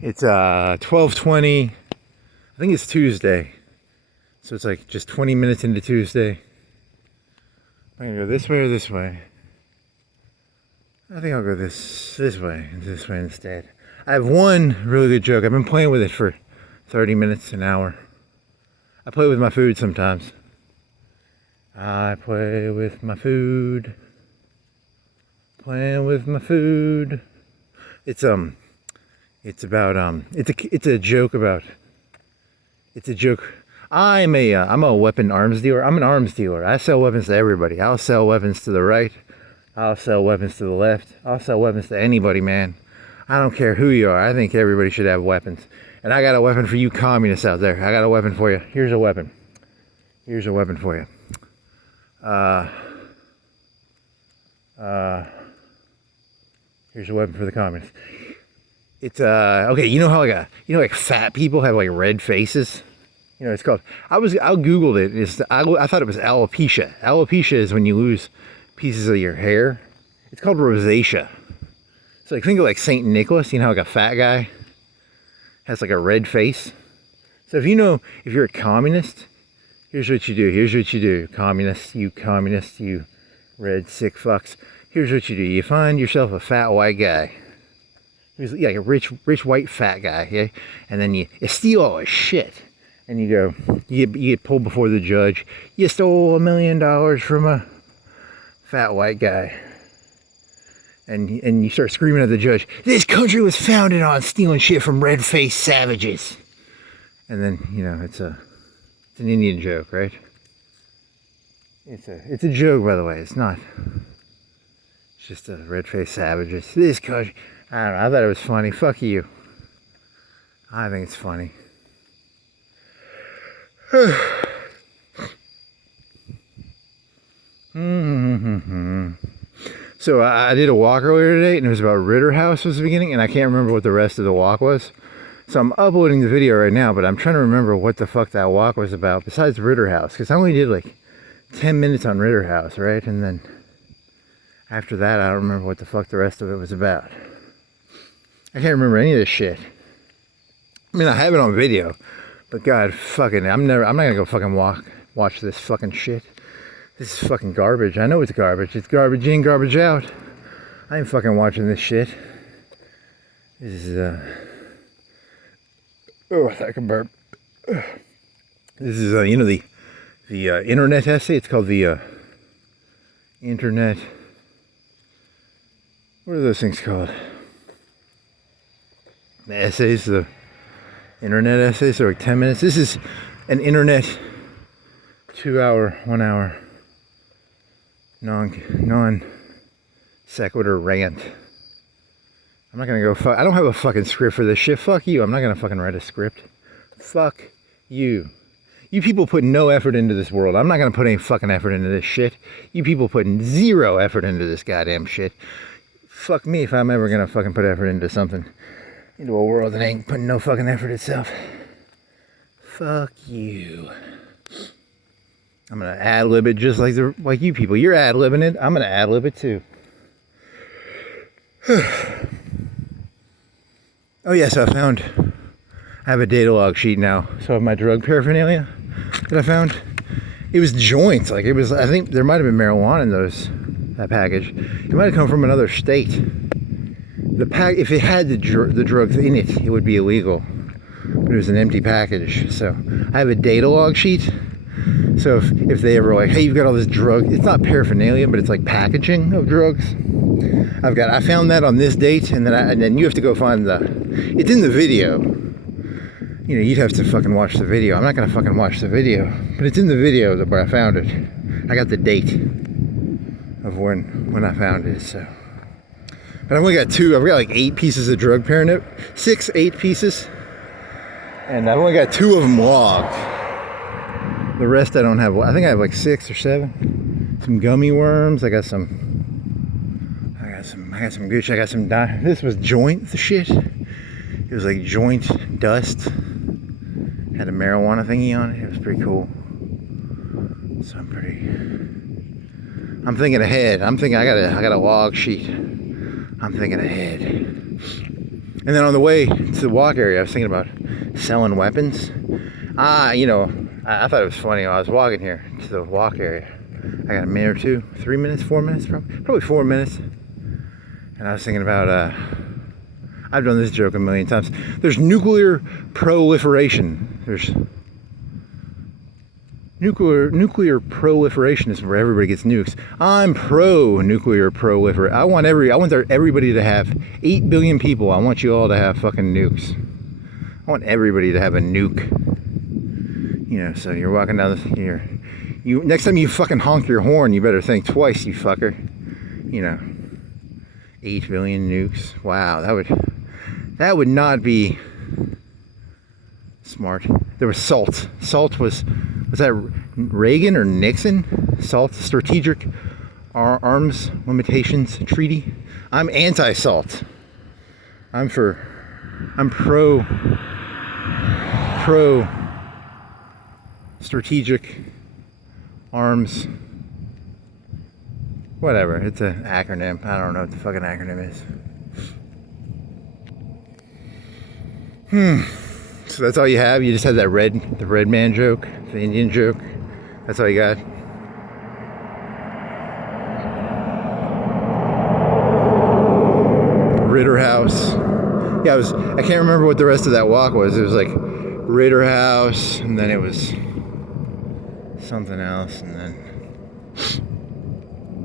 It's 12:20. I think it's Tuesday. So it's like just 20 minutes into Tuesday. I'm gonna go this way or this way. I think I'll go this way instead. I have one really good joke. I've been playing with it for 30 minutes, an hour. I play with my food sometimes. I play with my food. Playing with my food. It's about it's a joke about. It's a joke. I'm a weapon arms dealer. I'm an arms dealer. I sell weapons to everybody. I'll sell weapons to the right. I'll sell weapons to the left. I'll sell weapons to anybody, man. I don't care who you are. I think everybody should have weapons. And I got a weapon for you communists out there. I got a weapon for you. Here's a weapon. Here's a weapon for you. Here's a weapon for the communists. It's okay. You know how like fat people have like red faces. You know, it's called. I googled it. I thought it was alopecia. Alopecia is when you lose pieces of your hair. It's called rosacea. So like think of like Saint Nicholas. You know, how like a fat guy has like a red face. So if you're a communist, here's what you do. Here's what you do, communists, you red sick fucks. Here's what you do. You find yourself a fat white guy. He's like a rich white fat guy. Yeah, and then you steal all his shit. And you get pulled before the judge. You stole $1 million from a fat white guy. And you start screaming at the judge, this country was founded on stealing shit from red-faced savages. And then, it's an Indian joke, right? It's a joke, by the way. It's not. It's just a red-faced savages. This country, I don't know, I thought it was funny. Fuck you. I think it's funny. So I did a walk earlier today, and it was about Ritter House was the beginning, and I can't remember what the rest of the walk was. So I'm uploading the video right now, but I'm trying to remember what the fuck that walk was about besides Ritter House, because I only did like 10 minutes on Ritter House, right? And then after that, I don't remember what the fuck the rest of it was about. I can't remember any of this shit. I mean, I have it on video. But God, fucking, I'm not gonna go fucking watch this fucking shit. This is fucking garbage. I know it's garbage. It's garbage in, garbage out. I ain't fucking watching this shit. This is, oh, I thought I could burp. This is, the internet essay. It's called the, internet, what are those things called? The essays, the internet essays are like 10 minutes. This is an internet 2 hour, 1 hour non sequitur rant. I'm not gonna go I don't have a fucking script for this shit. Fuck you. I'm not gonna fucking write a script. Fuck you. You people put no effort into this world. I'm not gonna put any fucking effort into this shit. You people putting zero effort into this goddamn shit. Fuck me if I'm ever gonna fucking put effort into something. Into a world that ain't putting no fucking effort itself. Fuck you. I'm gonna ad-lib it just like you people. You're ad-libbing it. I'm gonna ad-lib it too. Oh yeah, so I have a data log sheet now. So I have my drug paraphernalia that I found. It was joints. Like I think there might have been marijuana in that package. It might have come from another state. If it had the drugs in it, it would be illegal. But it was an empty package. So I have a data log sheet. So if they ever like, hey, you've got all this drug, it's not paraphernalia, but it's like packaging of drugs. I found that on this date, and then you have to go find it's in the video. You'd have to fucking watch the video. I'm not gonna fucking watch the video, but it's in the video where I found it. I got the date of when I found it. So. But I've only got two. I've got like 8 pieces of drug paraphernalia, 8 pieces, and I've only got 2 of them logged. The rest I don't have. I think I have like 6 or 7. Some gummy worms. I got some Gucci. I got some. This was joint shit. It was like joint dust. Had a marijuana thingy on it. It was pretty cool. So I'm thinking ahead. I got a log sheet. I'm thinking ahead. And then on the way to the walk area, I was thinking about selling weapons. You know, I thought it was funny while I was walking here to the walk area. I got a minute or two, 3 minutes, 4 minutes, probably 4 minutes. And I was thinking about, I've done this joke a million times. There's nuclear proliferation. There's nuclear proliferation is where everybody gets nukes. I'm pro nuclear proliferation. I want everybody to have 8 billion people. I want you all to have fucking nukes. I want everybody to have a nuke. You know, so you're walking down the next time you fucking honk your horn, you better think twice, you fucker. You know, 8 billion nukes. Wow, that would not be smart. There was SALT. SALT was that Reagan or Nixon? SALT, Strategic Arms Limitations Treaty. I'm anti-SALT. I'm pro strategic arms, whatever. It's an acronym. I don't know what the fucking acronym is. So that's all you have? You just had the red man joke, the Indian joke. That's all you got? Ritter House. Yeah, I can't remember what the rest of that walk was. It was like Ritter House, and then it was something else, and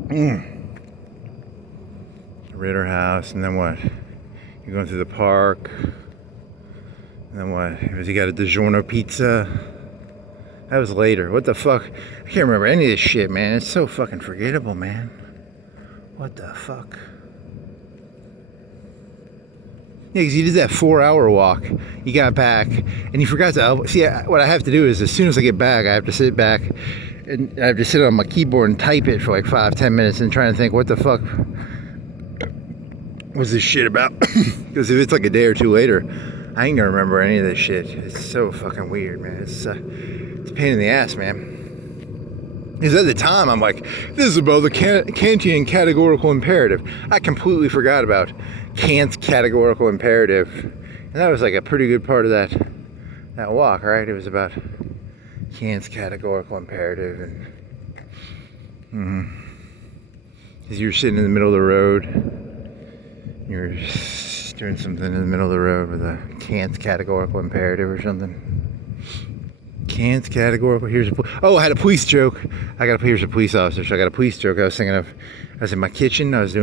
then Ritter House, and then what? You're going through the park, and then what? You got a DiGiorno pizza. That was later. What the fuck? I can't remember any of this shit, man. It's so fucking forgettable, man. What the fuck? Yeah, because you did that 4-hour walk. You got back, and you forgot to... See, what I have to do is, as soon as I get back, I have to sit back, and I have to sit on my keyboard and type it for like 5-10 minutes and try and think, what the fuck was this shit about? Because if it's like a day or two later, I ain't gonna remember any of this shit. It's so fucking weird, man. It's a pain in the ass, man. Because at the time, I'm like, this is about the Kantian categorical imperative. I completely forgot about Kant's categorical imperative. And that was like a pretty good part of that walk, right? It was about Kant's categorical imperative. And because you're sitting in the middle of the road, you're doing something in the middle of the road with a Kant's categorical imperative or something. Kant's categorical. I had a police joke. Here's a police officer. So I got a police joke. I was in my kitchen. I was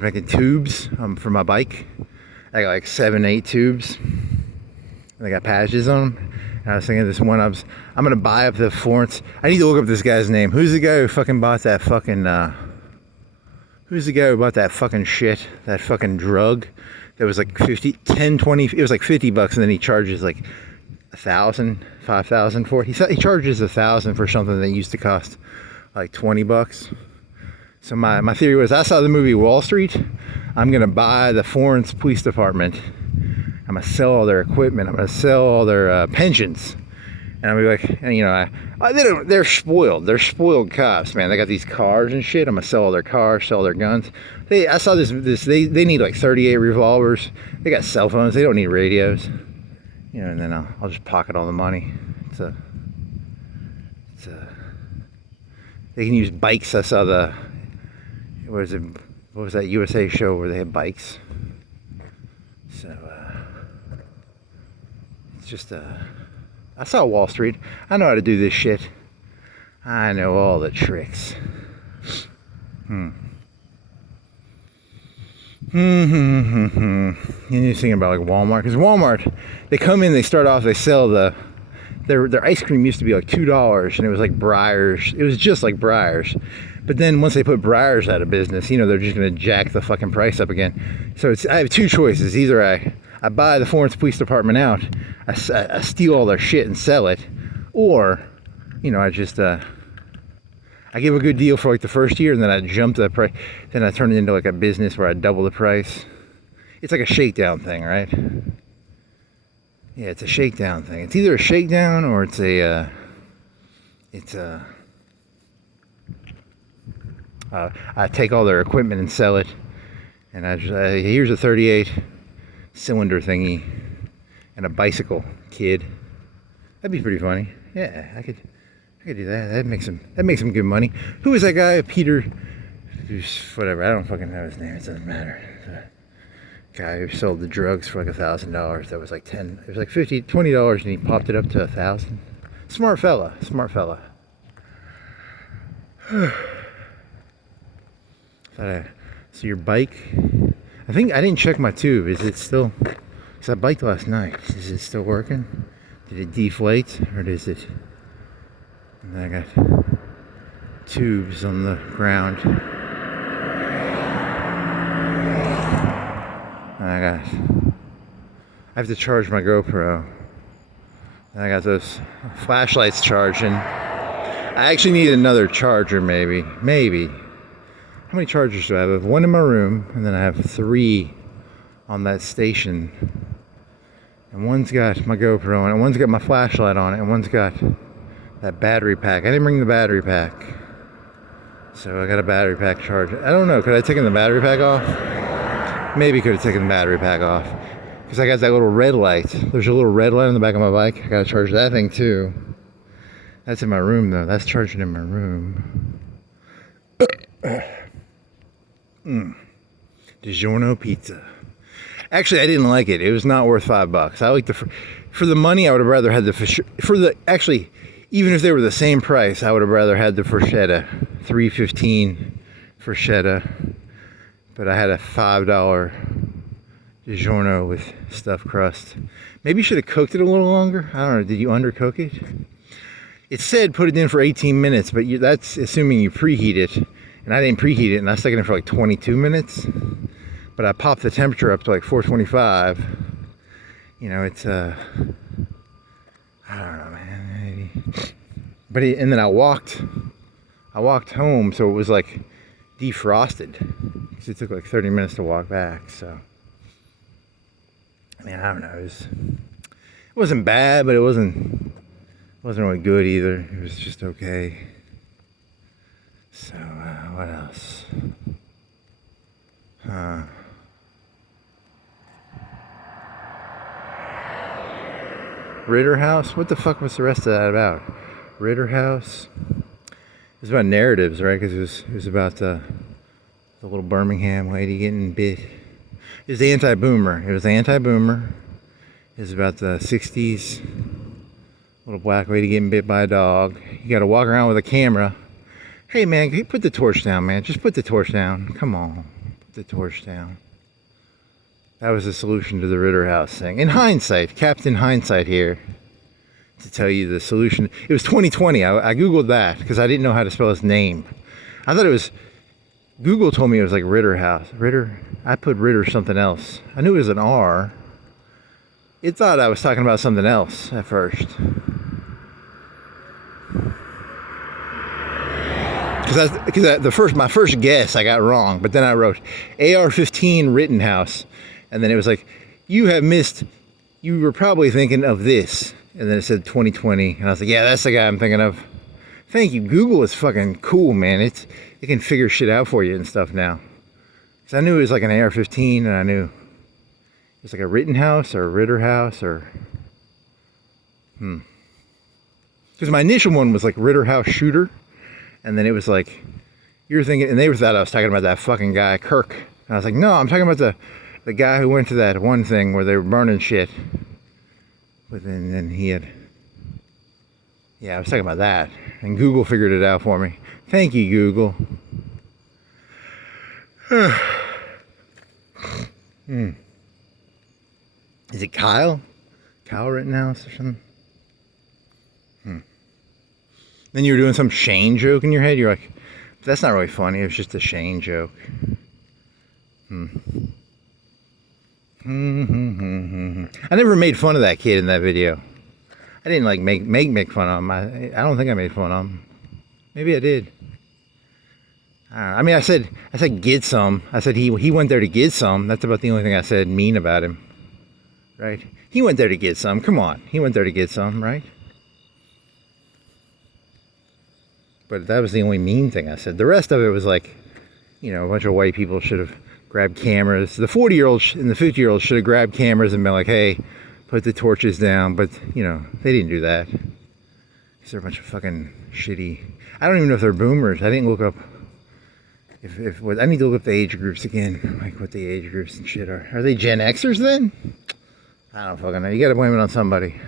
making tubes for my bike. I got like 7-8 tubes, and I got patches on them. And I was thinking this one. I'm gonna buy up the Florence. I need to look up this guy's name. Who's the guy who fucking bought that fucking? Who's the guy who bought that fucking shit? That fucking drug that was like 50, 10, 20. It was like $50, and then he charges like 1,000, 5,000 for it. He charges 1,000 for something that used to cost like $20. So my theory was, I saw the movie Wall Street. I'm gonna buy the Florence Police Department. I'm gonna sell all their equipment. I'm gonna sell all their pensions. And I'll be like, and, you know, they're spoiled. They're spoiled cops, man. They got these cars and shit. I'm gonna sell all their cars, sell their guns. I saw this. They need like 38 revolvers. They got cell phones. They don't need radios. You know, and then I'll just pocket all the money. They can use bikes. I saw what was that USA show where they had bikes? So it's just I saw Wall Street. I know how to do this shit. I know all the tricks. You need to think about like Walmart, because Walmart, they come in, they start off, they sell their ice cream used to be like $2, and it was like Breyers. It was just like Breyers. But then once they put Breyers out of business, you know, they're just gonna jack the fucking price up again. So I have two choices. Either I buy the Florence Police Department out, I steal all their shit and sell it, or, you know, I just I give a good deal for like the first year, and then I jump the price. Then I turn it into like a business where I double the price. It's like a shakedown thing, right? Yeah, it's a shakedown thing. It's either a shakedown or it's I take all their equipment and sell it, and I just here's a 38. cylinder thingy and a bicycle kid. That'd be pretty funny. Yeah, I could do that. That'd make some good money. Who was that guy? Peter, whatever. I don't fucking know his name. It doesn't matter. The guy who sold the drugs for like $1,000. That was like it was like $50, $20, and he popped it up to $1,000. Smart fella. So your bike, I think I didn't check my tube. Is it still, because I biked last night. Is it still working? Did it deflate, or is it? And I got tubes on the ground. I have to charge my GoPro. And I got those flashlights charging. I actually need another charger, maybe. How many chargers do I have? I have one in my room, and then I have 3 on that station. And one's got my GoPro on it, one's got my flashlight on it, and one's got that battery pack. I didn't bring the battery pack. So I got a battery pack charger. I don't know, could I have taken the battery pack off? Maybe could have taken the battery pack off. Because I got that little red light. There's a little red light on the back of my bike. I gotta charge that thing too. That's in my room though. That's charging in my room. DiGiorno pizza. Actually, I didn't like it. It was not worth $5. I like for the money. I would have rather had actually, even if they were the same price, I would have rather had the bruschetta, $3.15 bruschetta. But I had a $5 DiGiorno with stuffed crust. Maybe you should have cooked it a little longer. I don't know. Did you undercook it? It said put it in for 18 minutes, but that's assuming you preheat it. And I didn't preheat it, and I stuck it in for like 22 minutes. But I popped the temperature up to like 425. You know, it's I don't know, man. Maybe. But and then I walked home, so it was like defrosted. Because it took like 30 minutes to walk back. So, I mean, I don't know. It wasn't bad, but it wasn't really good either. It was just okay. So, what else? Ritter House? What the fuck was the rest of that about? Ritter House? It was about narratives, right? Because it was about the little Birmingham lady getting bit. It was anti-boomer. It was anti-boomer. It was about the 60s. Little black lady getting bit by a dog. You gotta walk around with a camera. Hey man, can you put the torch down, man? Just put the torch down. Come on. Put the torch down. That was the solution to the Ritter House thing. In hindsight, Captain Hindsight here to tell you the solution. It was 2020. I Googled that because I didn't know how to spell his name. I thought it was, Google told me it was like Ritter House. Ritter, I put Ritter something else. I knew it was an R. It thought I was talking about something else at first. Because my first guess I got wrong, but then I wrote AR-15 Rittenhouse, and then it was like, you were probably thinking of this, and then it said 2020, and I was like, yeah, that's the guy I'm thinking of. Thank you. Google is fucking cool, man. It can figure shit out for you and stuff now. Because I knew it was like an AR-15, and I knew it was like a Rittenhouse or a Ritter House or because my initial one was like Ritter House shooter. And then it was like, you're thinking, and they thought I was talking about that fucking guy, Kirk. And I was like, no, I'm talking about the guy who went to that one thing where they were burning shit. But then he had, yeah, I was talking about that. And Google figured it out for me. Thank you, Google. Is it Kyle? Kyle Rittenhouse or something? Then you were doing some Shane joke in your head. You're like, that's not really funny. It was just a Shane joke. I never made fun of that kid in that video. I didn't like make fun of him. I don't think I made fun of him. Maybe I did. I mean, I said get some. I said he went there to get some. That's about the only thing I said mean about him. Right? He went there to get some. Come on. He went there to get some, right? But that was the only mean thing I said. The rest of it was like, you know, a bunch of white people should have grab cameras. The 40-year-olds and the 50-year-olds should have grabbed cameras and been like, hey, put the torches down. But, you know, they didn't do that. They're a bunch of fucking shitty. I don't even know if they're boomers. I didn't look up. I need to look up the age groups again. Like what the age groups and shit are. Are they Gen Xers then? I don't fucking know. You gotta blame it on somebody.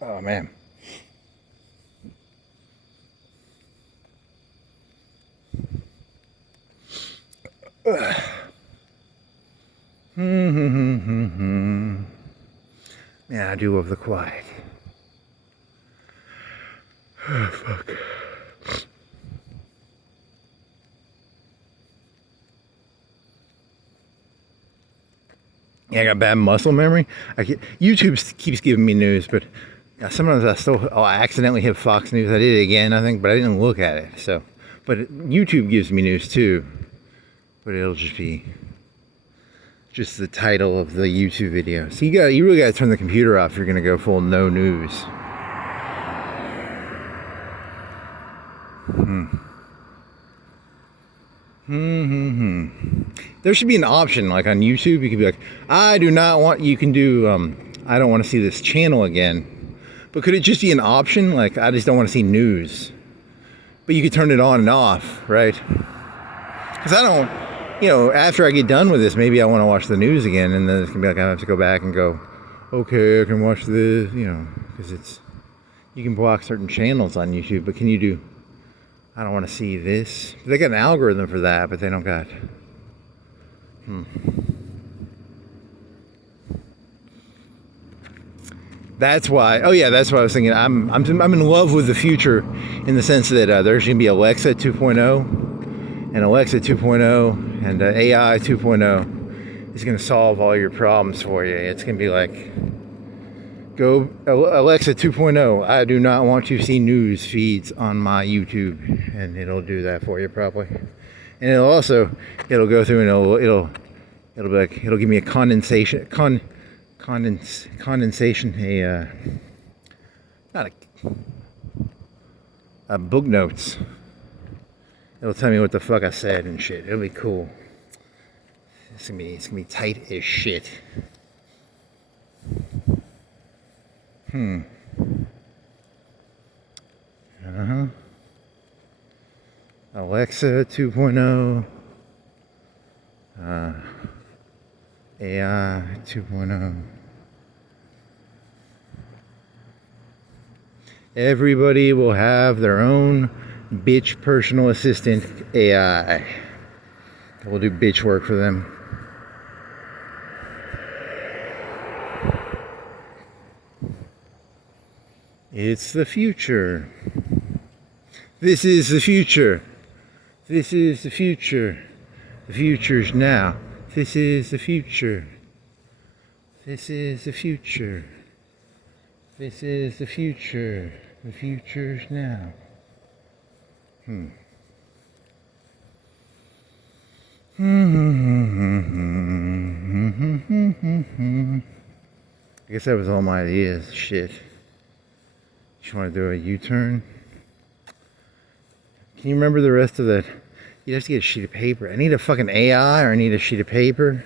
Oh man. Yeah, I do love the quiet. Oh, fuck. Yeah, I got bad muscle memory. YouTube keeps giving me news, but sometimes I accidentally hit Fox News. I did it again, I think, but I didn't look at it. So, but YouTube gives me news too. But it'll just be the title of the YouTube video. So you really gotta turn the computer off if you're gonna go full no news. There should be an option like on YouTube. You could be like, I do not want. You can do. I don't want to see this channel again. But could it just be an option? Like I just don't want to see news. But you could turn it on and off, right? Because I don't. You know, after I get done with this, maybe I want to watch the news again, and then it's gonna be like I have to go back and go, okay, I can watch this, you know, because you can block certain channels on YouTube, but can you do? I don't want to see this. They got an algorithm for that, but they don't got. That's why. Oh yeah, that's what I was thinking. I'm in love with the future, in the sense that there's gonna be Alexa 2.0, and Alexa 2.0, and AI 2.0 is gonna solve all your problems for you. It's gonna be like, go Alexa 2.0. I do not want to see news feeds on my YouTube, and it'll do that for you probably. And it'll go through and it'll be like, it'll give me a condensation, book notes. It'll tell me what the fuck I said and shit. It'll be cool. It's gonna be tight as shit. Alexa 2.0. AI 2.0. Everybody will have their own bitch personal assistant AI. It will do bitch work for them. It's the future. This is the future. This is the future. The future's now. This is the future. This is the future. This is the future. The future's now. I guess that was all my ideas. Shit. Just want to do a U-turn. Can you remember the rest of that? You have to get a sheet of paper. I need a fucking AI, or I need a sheet of paper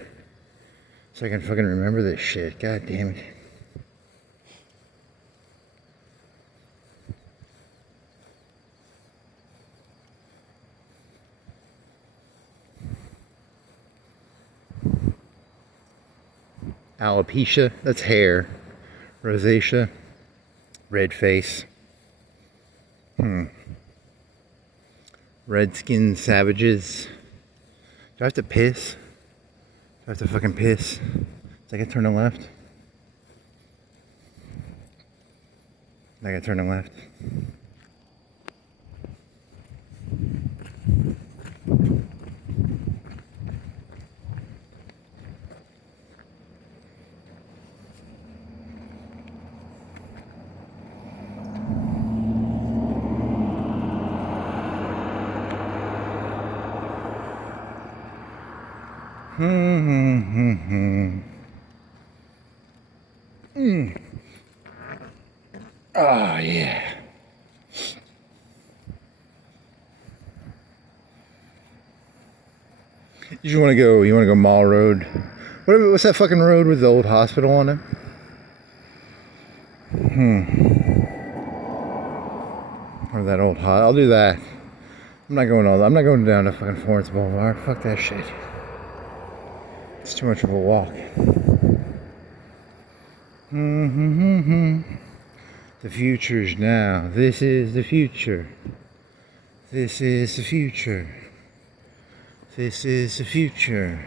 so I can fucking remember this shit. God damn it. Alopecia, that's hair. Rosacea, red face. Red-skinned savages. Do I have to piss? Do I have to fucking piss? I gotta turn to left? I gotta turn to left. Oh, yeah. You want to go Mall Road? What's that fucking road with the old hospital on it? Or that old I'll do that. I'm not going down to fucking Florence Boulevard. Fuck that shit. It's too much of a walk. The future's now. This is the future. This is the future. This is the future.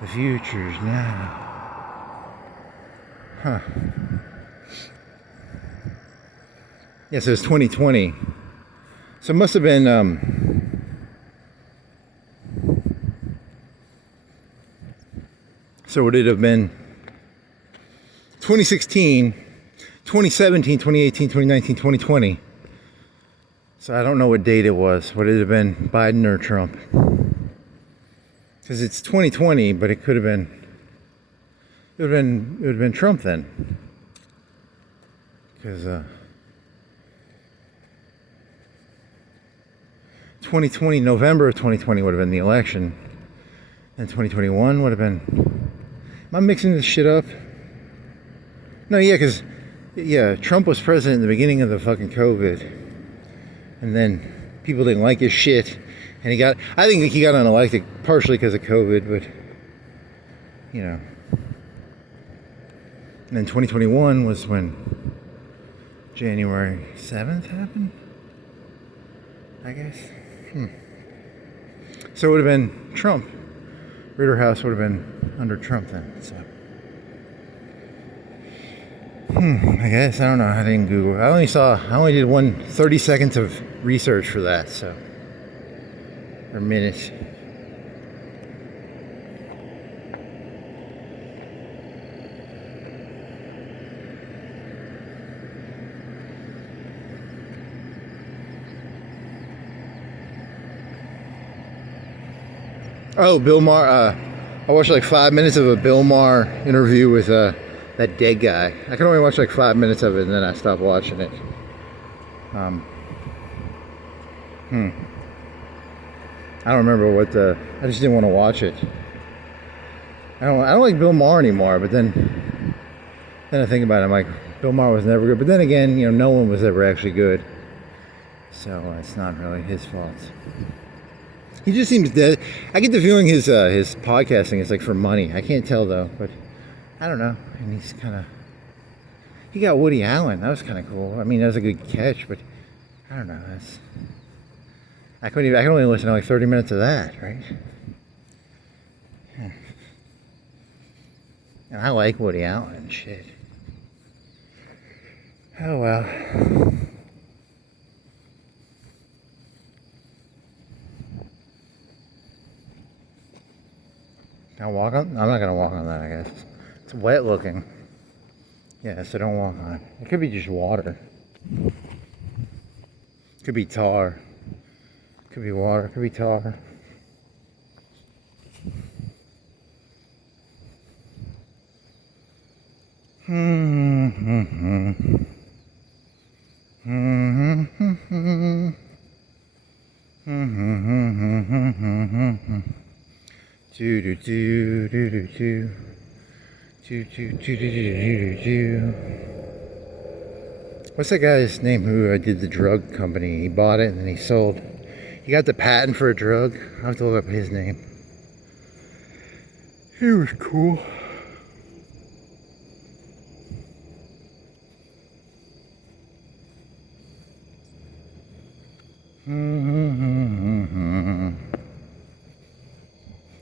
The future's now. Huh. Yeah, so it's 2020. So it must have been so would it have been 2016, 2017, 2018, 2019, 2020. So I don't know what date it was. Would it have been Biden or Trump? Because it's 2020, but it could have been. It would have been Trump then. Because 2020, November of 2020 would have been the election, and 2021 would have been. Am I mixing this shit up? No, yeah, because Trump was president in the beginning of the fucking COVID, and then people didn't like his shit. And I think he got unelected partially because of COVID, but, you know. And then 2021 was when January 7th happened, I guess. So it would have been Trump. Ritter House would have been under Trump then, so. I guess, I don't know, I didn't Google. I only did 30 seconds of research for that, so. Or minutes. Oh, Bill Maher. I watched like 5 minutes of a Bill Maher interview with that dead guy. I can only watch like 5 minutes of it, and then I stopped watching it. I don't remember I just didn't want to watch it. I don't like Bill Maher anymore, but then I think about it, I'm like, Bill Maher was never good. But then again, no one was ever actually good. So it's not really his fault. He just seems dead. I get the feeling his podcasting is like for money. I can't tell though, but I don't know. And he got Woody Allen. That was kind of cool. I mean, that was a good catch, but I don't know. I can only listen to like 30 minutes of that, right? And I like Woody Allen and shit. Oh well. Can I walk on? I'm not gonna walk on that, I guess. It's wet looking. Yeah, so don't walk on it. It could be just water. It could be tar. Could be water, could be tar. What's that guy's name who did the drug company? He bought it and then he sold. He got the patent for a drug. I'll have to look up his name. He was cool.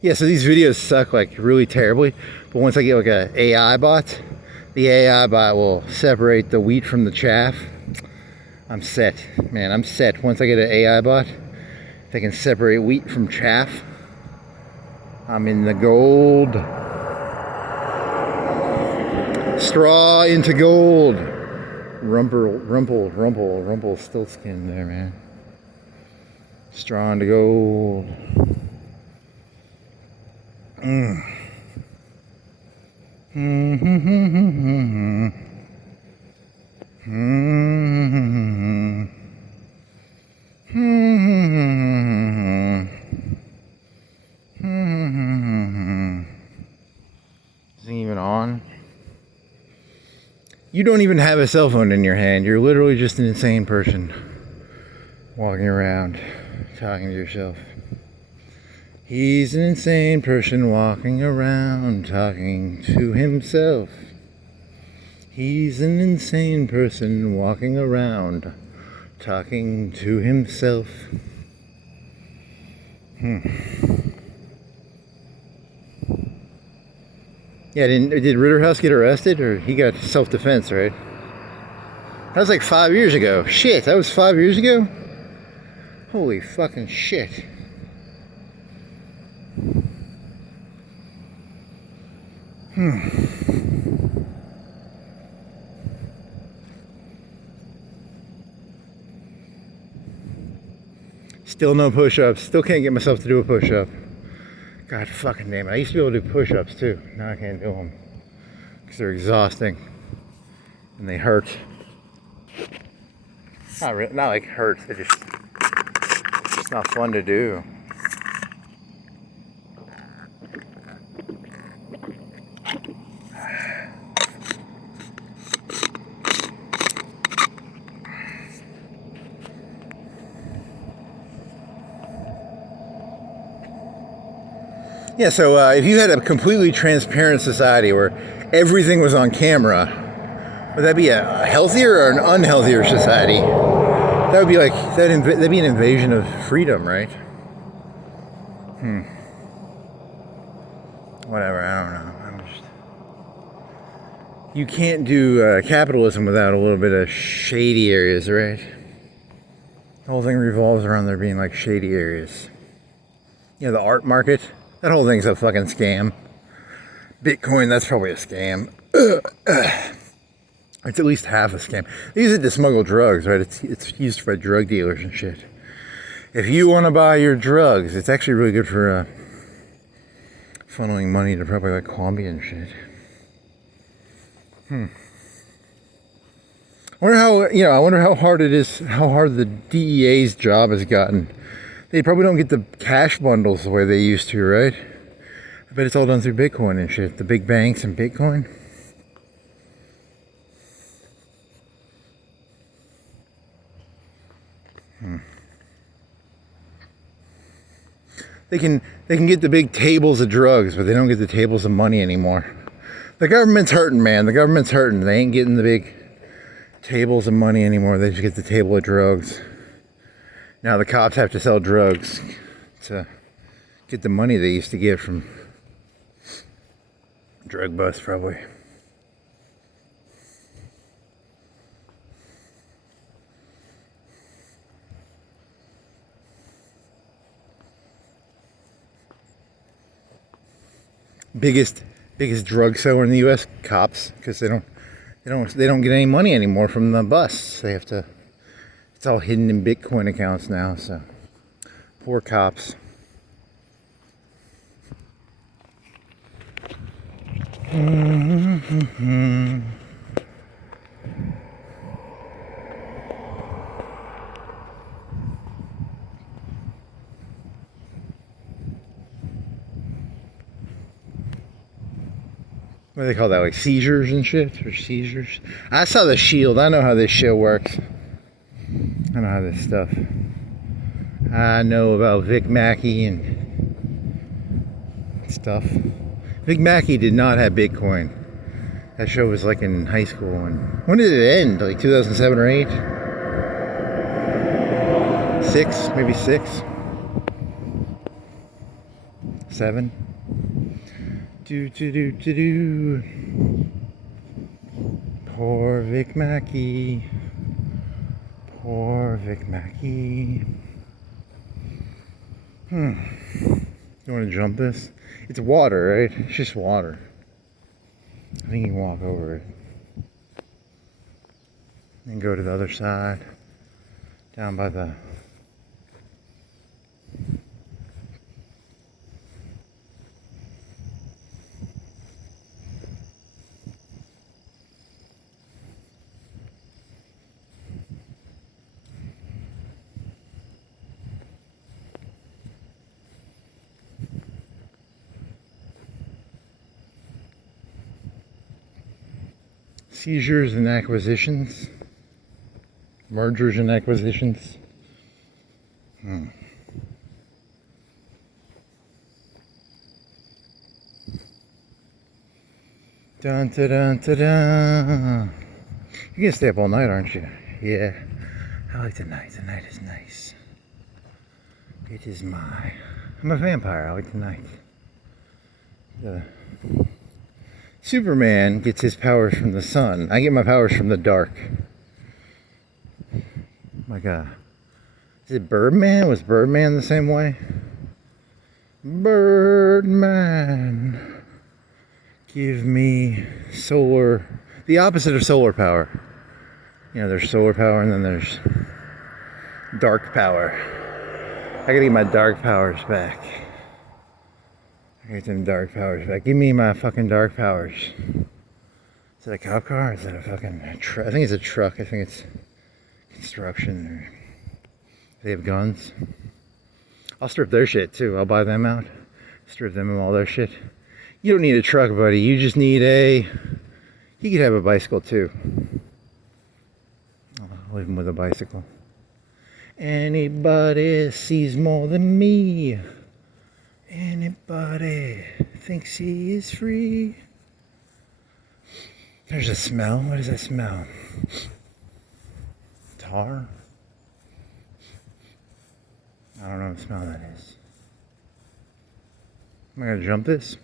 Yeah, so these videos suck like really terribly, but once I get like a AI bot, the AI bot will separate the wheat from the chaff. I'm set, man, I'm set. Once I get an AI bot, they can separate wheat from chaff. I'm in the gold. Straw into gold. Rumple, still skin there, man. Straw into gold. Isn't even on. You don't even have a cell phone in your hand. You're literally just an insane person walking around talking to yourself. He's an insane person walking around talking to himself. He's an insane person walking around talking to himself. Yeah, did Ritterhouse get arrested, or he got self-defense, right? That was like 5 years ago. Shit, that was 5 years ago? Holy fucking shit. Still no push-ups. Still can't get myself to do a push-up. God fucking damn it. I used to be able to do push-ups too. Now I can't do them. Because they're exhausting. And they hurt. Not like hurt. They're just not fun to do. Yeah, so if you had a completely transparent society where everything was on camera, would that be a healthier or an unhealthier society? That would be like, that'd be an invasion of freedom, right? Whatever, I don't know. You can't do capitalism without a little bit of shady areas, right? The whole thing revolves around there being like shady areas. You know, the art market, that whole thing's a fucking scam. Bitcoin, that's probably a scam. It's at least half a scam. They use it to smuggle drugs, right? It's used for drug dealers and shit. If you want to buy your drugs, it's actually really good for funneling money to probably like Colombia and shit. I wonder how hard it is, how hard the DEA's job has gotten. They probably don't get the cash bundles the way they used to, right? I bet it's all done through Bitcoin and shit. The big banks and Bitcoin. They can get the big tables of drugs, but they don't get the tables of money anymore. The government's hurting, man. The government's hurting. They ain't getting the big tables of money anymore. They just get the table of drugs. Now the cops have to sell drugs to get the money they used to get from drug busts, probably. Biggest drug seller in the U.S. cops, because they don't get any money anymore from the busts. They have to. It's all hidden in Bitcoin accounts now. So poor cops. What do they call that? Like seizures and shit? Or seizures? I saw The Shield. I know how this show works. I know how this stuff. I know about Vic Mackey and stuff. Vic Mackey did not have Bitcoin. That show was like in high school. And when did it end? Like 2007 or 8? 6? Maybe 6? 7? Do. Poor Vic Mackey. Poor Vic Mackey. You want to jump this? It's water, right? It's just water. I think you can walk over it. And go to the other side. Down by the... Seizures and acquisitions. Mergers and acquisitions. Dun, dun, dun, dun, dun. You're gonna stay up all night, aren't you? Yeah. I like the night. The night is nice. It is my... I'm a vampire. I like the night. Superman gets his powers from the sun. I get my powers from the dark. Like is it Birdman? Was Birdman the same way? Birdman, give me solar, the opposite of solar power. You know, there's solar power and then there's dark power. I gotta get my dark powers back. I get them dark powers back. Give me my fucking dark powers. Is that a cop car? Or is that a fucking truck? I think it's a truck. I think it's construction. Or they have guns. I'll strip their shit too. I'll buy them out. Strip them of all their shit. You don't need a truck, buddy. You just need a... You could have a bicycle too. I'll leave him with a bicycle. Anybody sees more than me. Anybody thinks he is free. There's a smell. What is that smell? Tar? I don't know what smell that is. Am I gonna jump this?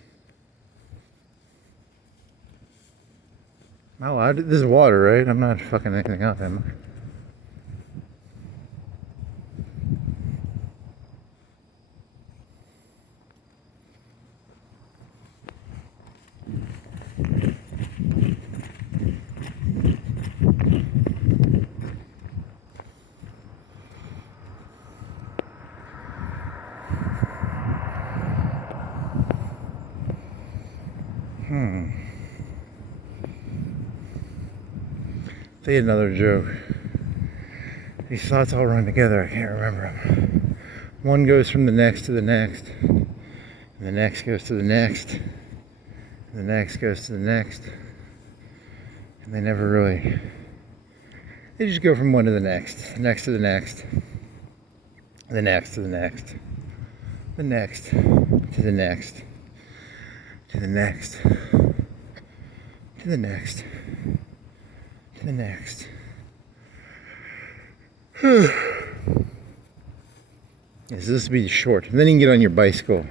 Am I allowed to? This is water, right? I'm not fucking anything up, am I? They had another joke. These thoughts all run together. I can't remember them. One goes from the next to the next. And the next goes to the next. And the next goes to the next. And they never really... They just go from one to the next. Next to the next. The next to the next. The next to the next. To the next. To the next. To the next. Yes, this will be short. And then you can get on your bicycle.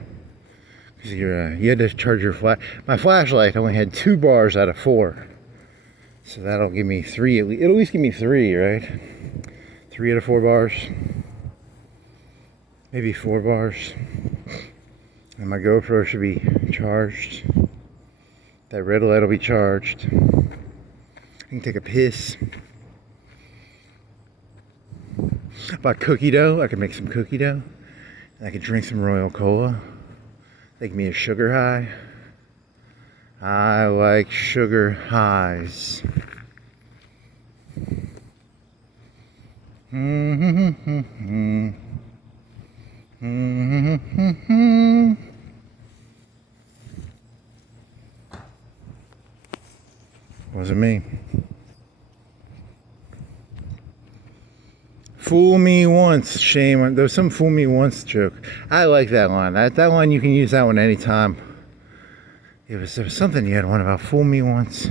Because you had to charge your my flashlight only had 2 bars out of 4. So that'll give me 3. It'll at least give me 3, right? 3 out of 4 bars. Maybe 4 bars. And my GoPro should be charged. That red light will be charged. I can take a piss. About cookie dough, I can make some cookie dough. And I can drink some Royal Cola. They give me a sugar high. I like sugar highs. Wasn't me. Fool me once, shame on... There was some fool me once joke. I like that line. That line, you can use that one anytime. There was something you had one about fool me once.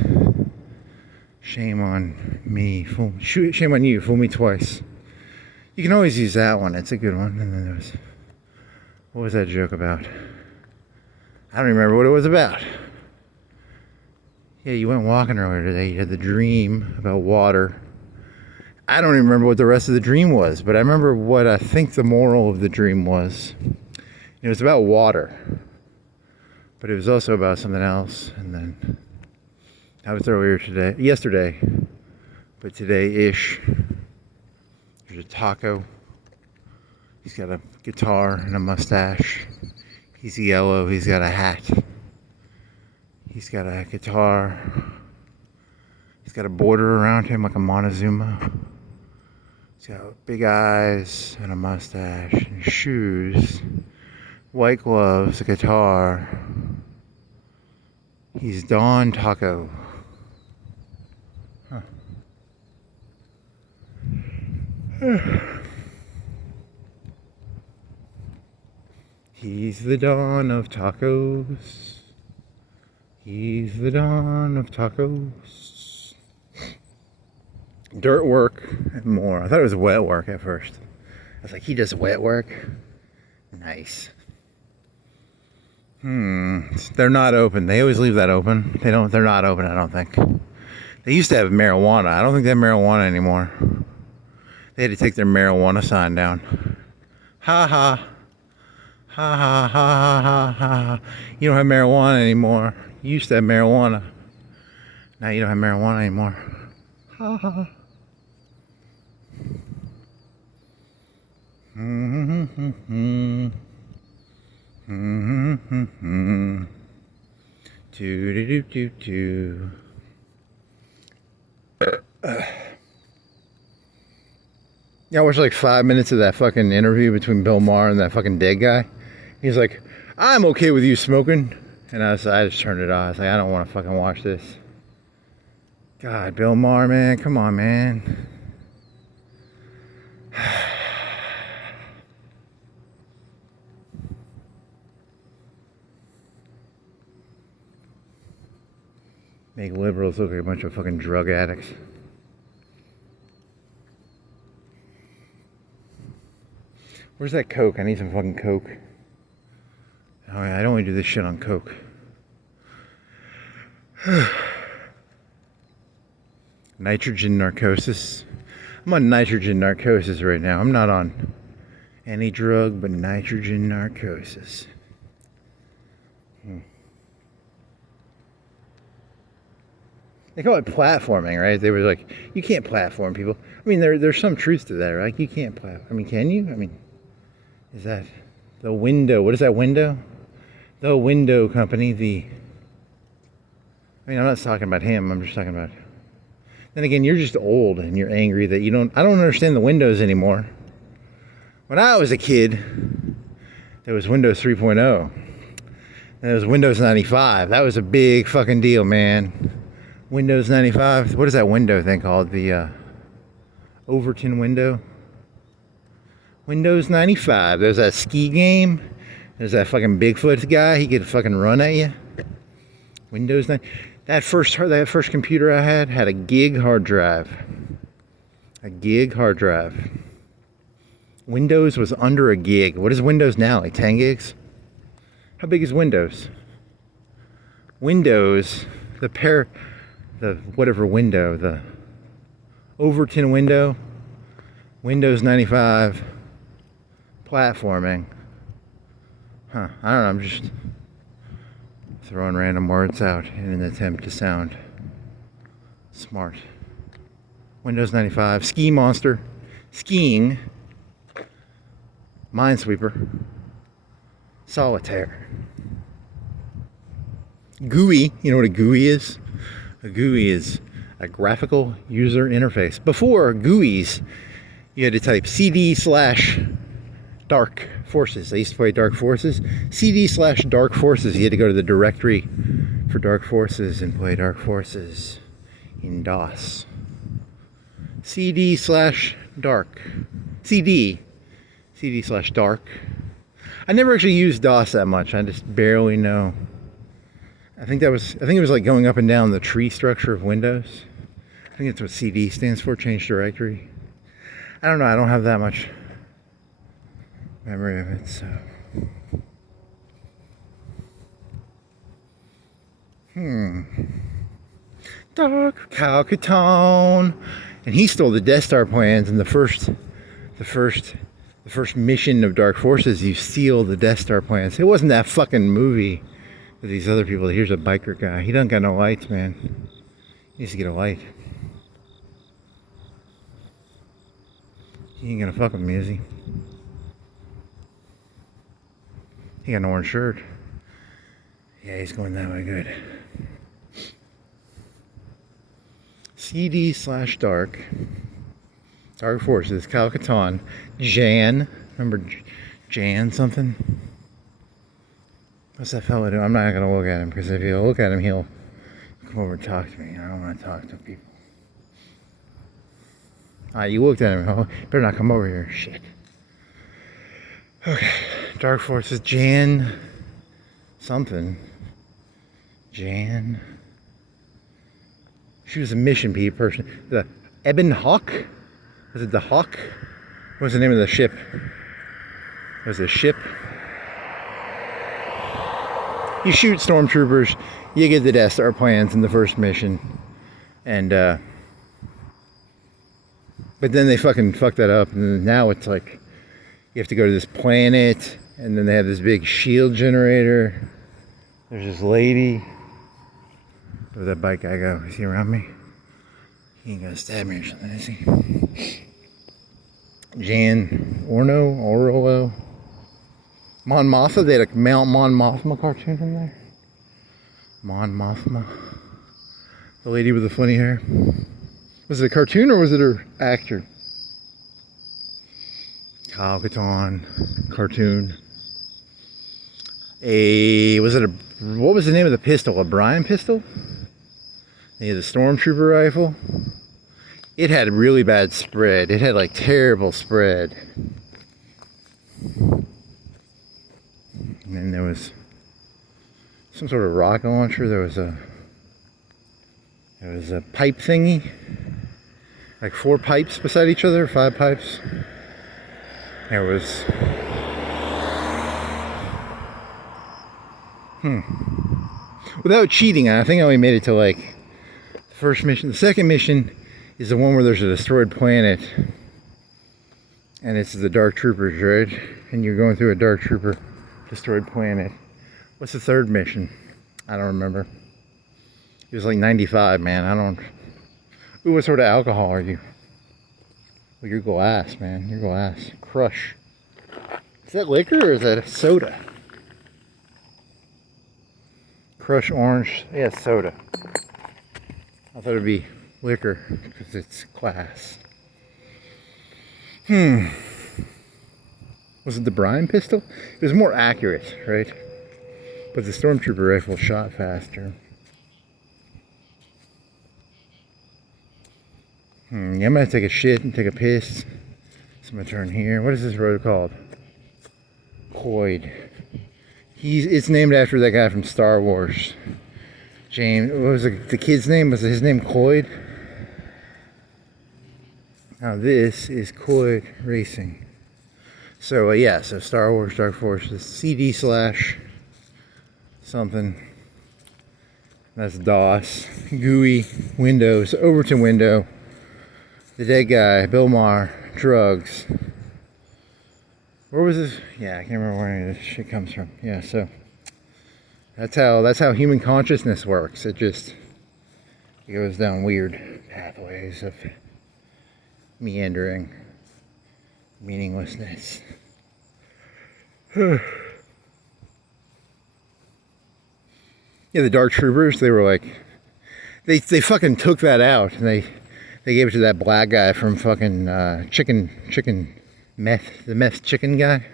Shame on me. Shame on you. Fool me twice. You can always use that one. It's a good one. And then there was... What was that joke about? I don't remember what it was about. Yeah, you went walking earlier today. You had the dream about water. I don't even remember what the rest of the dream was, but I remember what I think the moral of the dream was. It was about water, but it was also about something else. And then that was yesterday, but today-ish. There's a taco. He's got a guitar and a mustache. He's yellow. He's got a hat. He's got a guitar. He's got a border around him like a Montezuma. He's got big eyes and a mustache and shoes, white gloves, a guitar. He's Don Taco. He's the dawn of tacos. He's the dawn of tacos. Dirt work and more. I thought it was wet work at first. I was like, he does wet work? Nice. They're not open. They always leave that open. They're not open, I don't think. They used to have marijuana. I don't think they have marijuana anymore. They had to take their marijuana sign down. Ha ha. Ha ha ha ha ha ha. You don't have marijuana anymore. You used to have marijuana. Now you don't have marijuana anymore. Ha ha. Do. Yeah, I watched like 5 minutes of that fucking interview between Bill Maher and that fucking dead guy. He's like, I'm okay with you smoking. And I just turned it off. I was like, I don't want to fucking watch this. God, Bill Maher, man. Come on, man. Make liberals look like a bunch of fucking drug addicts. Where's that Coke? I need some fucking Coke. Oh yeah, I don't want to do this shit on Coke. Nitrogen narcosis. I'm on nitrogen narcosis right now. I'm not on any drug but nitrogen narcosis. They call it platforming, right? They were like, you can't platform people. I mean, there's some truth to that, right? You can't platform. I mean, can you? I mean, is that the window? What is that window? The window company. I mean, I'm not talking about him. I'm just talking about. Then again, you're just old and you're angry that you don't. I don't understand the Windows anymore. When I was a kid, there was Windows 3.0. There was Windows 95. That was a big fucking deal, man. Windows 95. What is that window thing called? The Overton window. Windows 95. There's that ski game. There's that fucking Bigfoot guy. He could fucking run at you. Windows 9. That first computer I had a gig hard drive. A gig hard drive. Windows was under a gig. What is Windows now? Like 10 gigs? How big is Windows? Windows, the whatever window, the Overton window, Windows 95, platforming. I don't know, I'm just throwing random words out in an attempt to sound smart. Windows 95, Ski Monster, Skiing, Minesweeper, Solitaire. GUI, you know what a GUI is? A GUI is a graphical user interface. Before GUIs, you had to type CD/Dark Forces. I used to play Dark Forces. CD/Dark Forces. You had to go to the directory for Dark Forces and play Dark Forces in DOS. CD/Dark. CD/Dark. I never actually used DOS that much. I just barely know. I think it was like going up and down the tree structure of Windows. I think that's what CD stands for, change directory. I don't know, I don't have that much memory of it, so. Dark Calcutone. And he stole the Death Star plans in the first mission of Dark Forces. You steal the Death Star plans. It wasn't that fucking movie with these other people. Here's a biker guy. He doesn't got no lights, man. He needs to get a light. He ain't gonna fuck with me, is he? He got an orange shirt. Yeah, he's going that way, good. CD/Dark. Dark Forces, Calcutone, Jan. Remember Jan something? What's that fella doing? I'm not gonna look at him, because if you look at him, he'll come over and talk to me. I don't want to talk to people. Alright, you looked at him. Oh, better not come over here. Shit. Okay. Dark Forces, Jan. Something. Jan. She was a mission person. The Ebon Hawk? Was it the Hawk? What was the name of the ship? It was a ship. You shoot stormtroopers, you get the Death Star plans in the first mission. And, but then they fucking fucked that up. And now it's like, you have to go to this planet. And then they have this big shield generator. There's this lady. Where'd that bike guy go? Is he around me? He ain't gonna stab me or something, is he? Jan Orolo. Mon Mothma, they had a Mon Mothma cartoon in there. Mon Mothma. The lady with the funny hair. Was it a cartoon or was it her actor? Kyle Katarn, cartoon. What was the name of the pistol? A Bryan pistol? They had the Stormtrooper rifle. It had really bad spread. It had like terrible spread. And then there was some sort of rocket launcher. There was a pipe thingy. Like 4 pipes beside each other, 5 pipes. There was without cheating, I think I only made it to like the first mission. The second mission is the one where there's a destroyed planet. And it's the Dark Troopers, right? And you're going through a Dark Trooper destroyed planet. What's the third mission? I don't remember. It was like 95, man. I don't... Ooh, what sort of alcohol are you? Well, you're glass, man. You're glass. Crush. Is that liquor or is that soda? Crush orange. Yeah, soda. I thought it'd be liquor because it's glass. Was it the Bryan pistol? It was more accurate, right? But the Stormtrooper rifle shot faster. Yeah, I'm gonna take a shit and take a piss. So I'm gonna turn here. What is this road called? Coyd. It's named after that guy from Star Wars. James, what was the kid's name? Was his name Coyd? Now this is Coyd Racing. So yeah, so Star Wars Dark Forces, CD/ something. That's DOS, GUI, Windows, Overton window. The dead guy, Bill Maher, drugs. Where was this? Yeah, I can't remember where any of this shit comes from. Yeah, so that's how human consciousness works. It goes down weird pathways of meandering meaninglessness. Yeah, the Dark Troopers, they were like, they fucking took that out and they gave it to that black guy from fucking the meth chicken guy.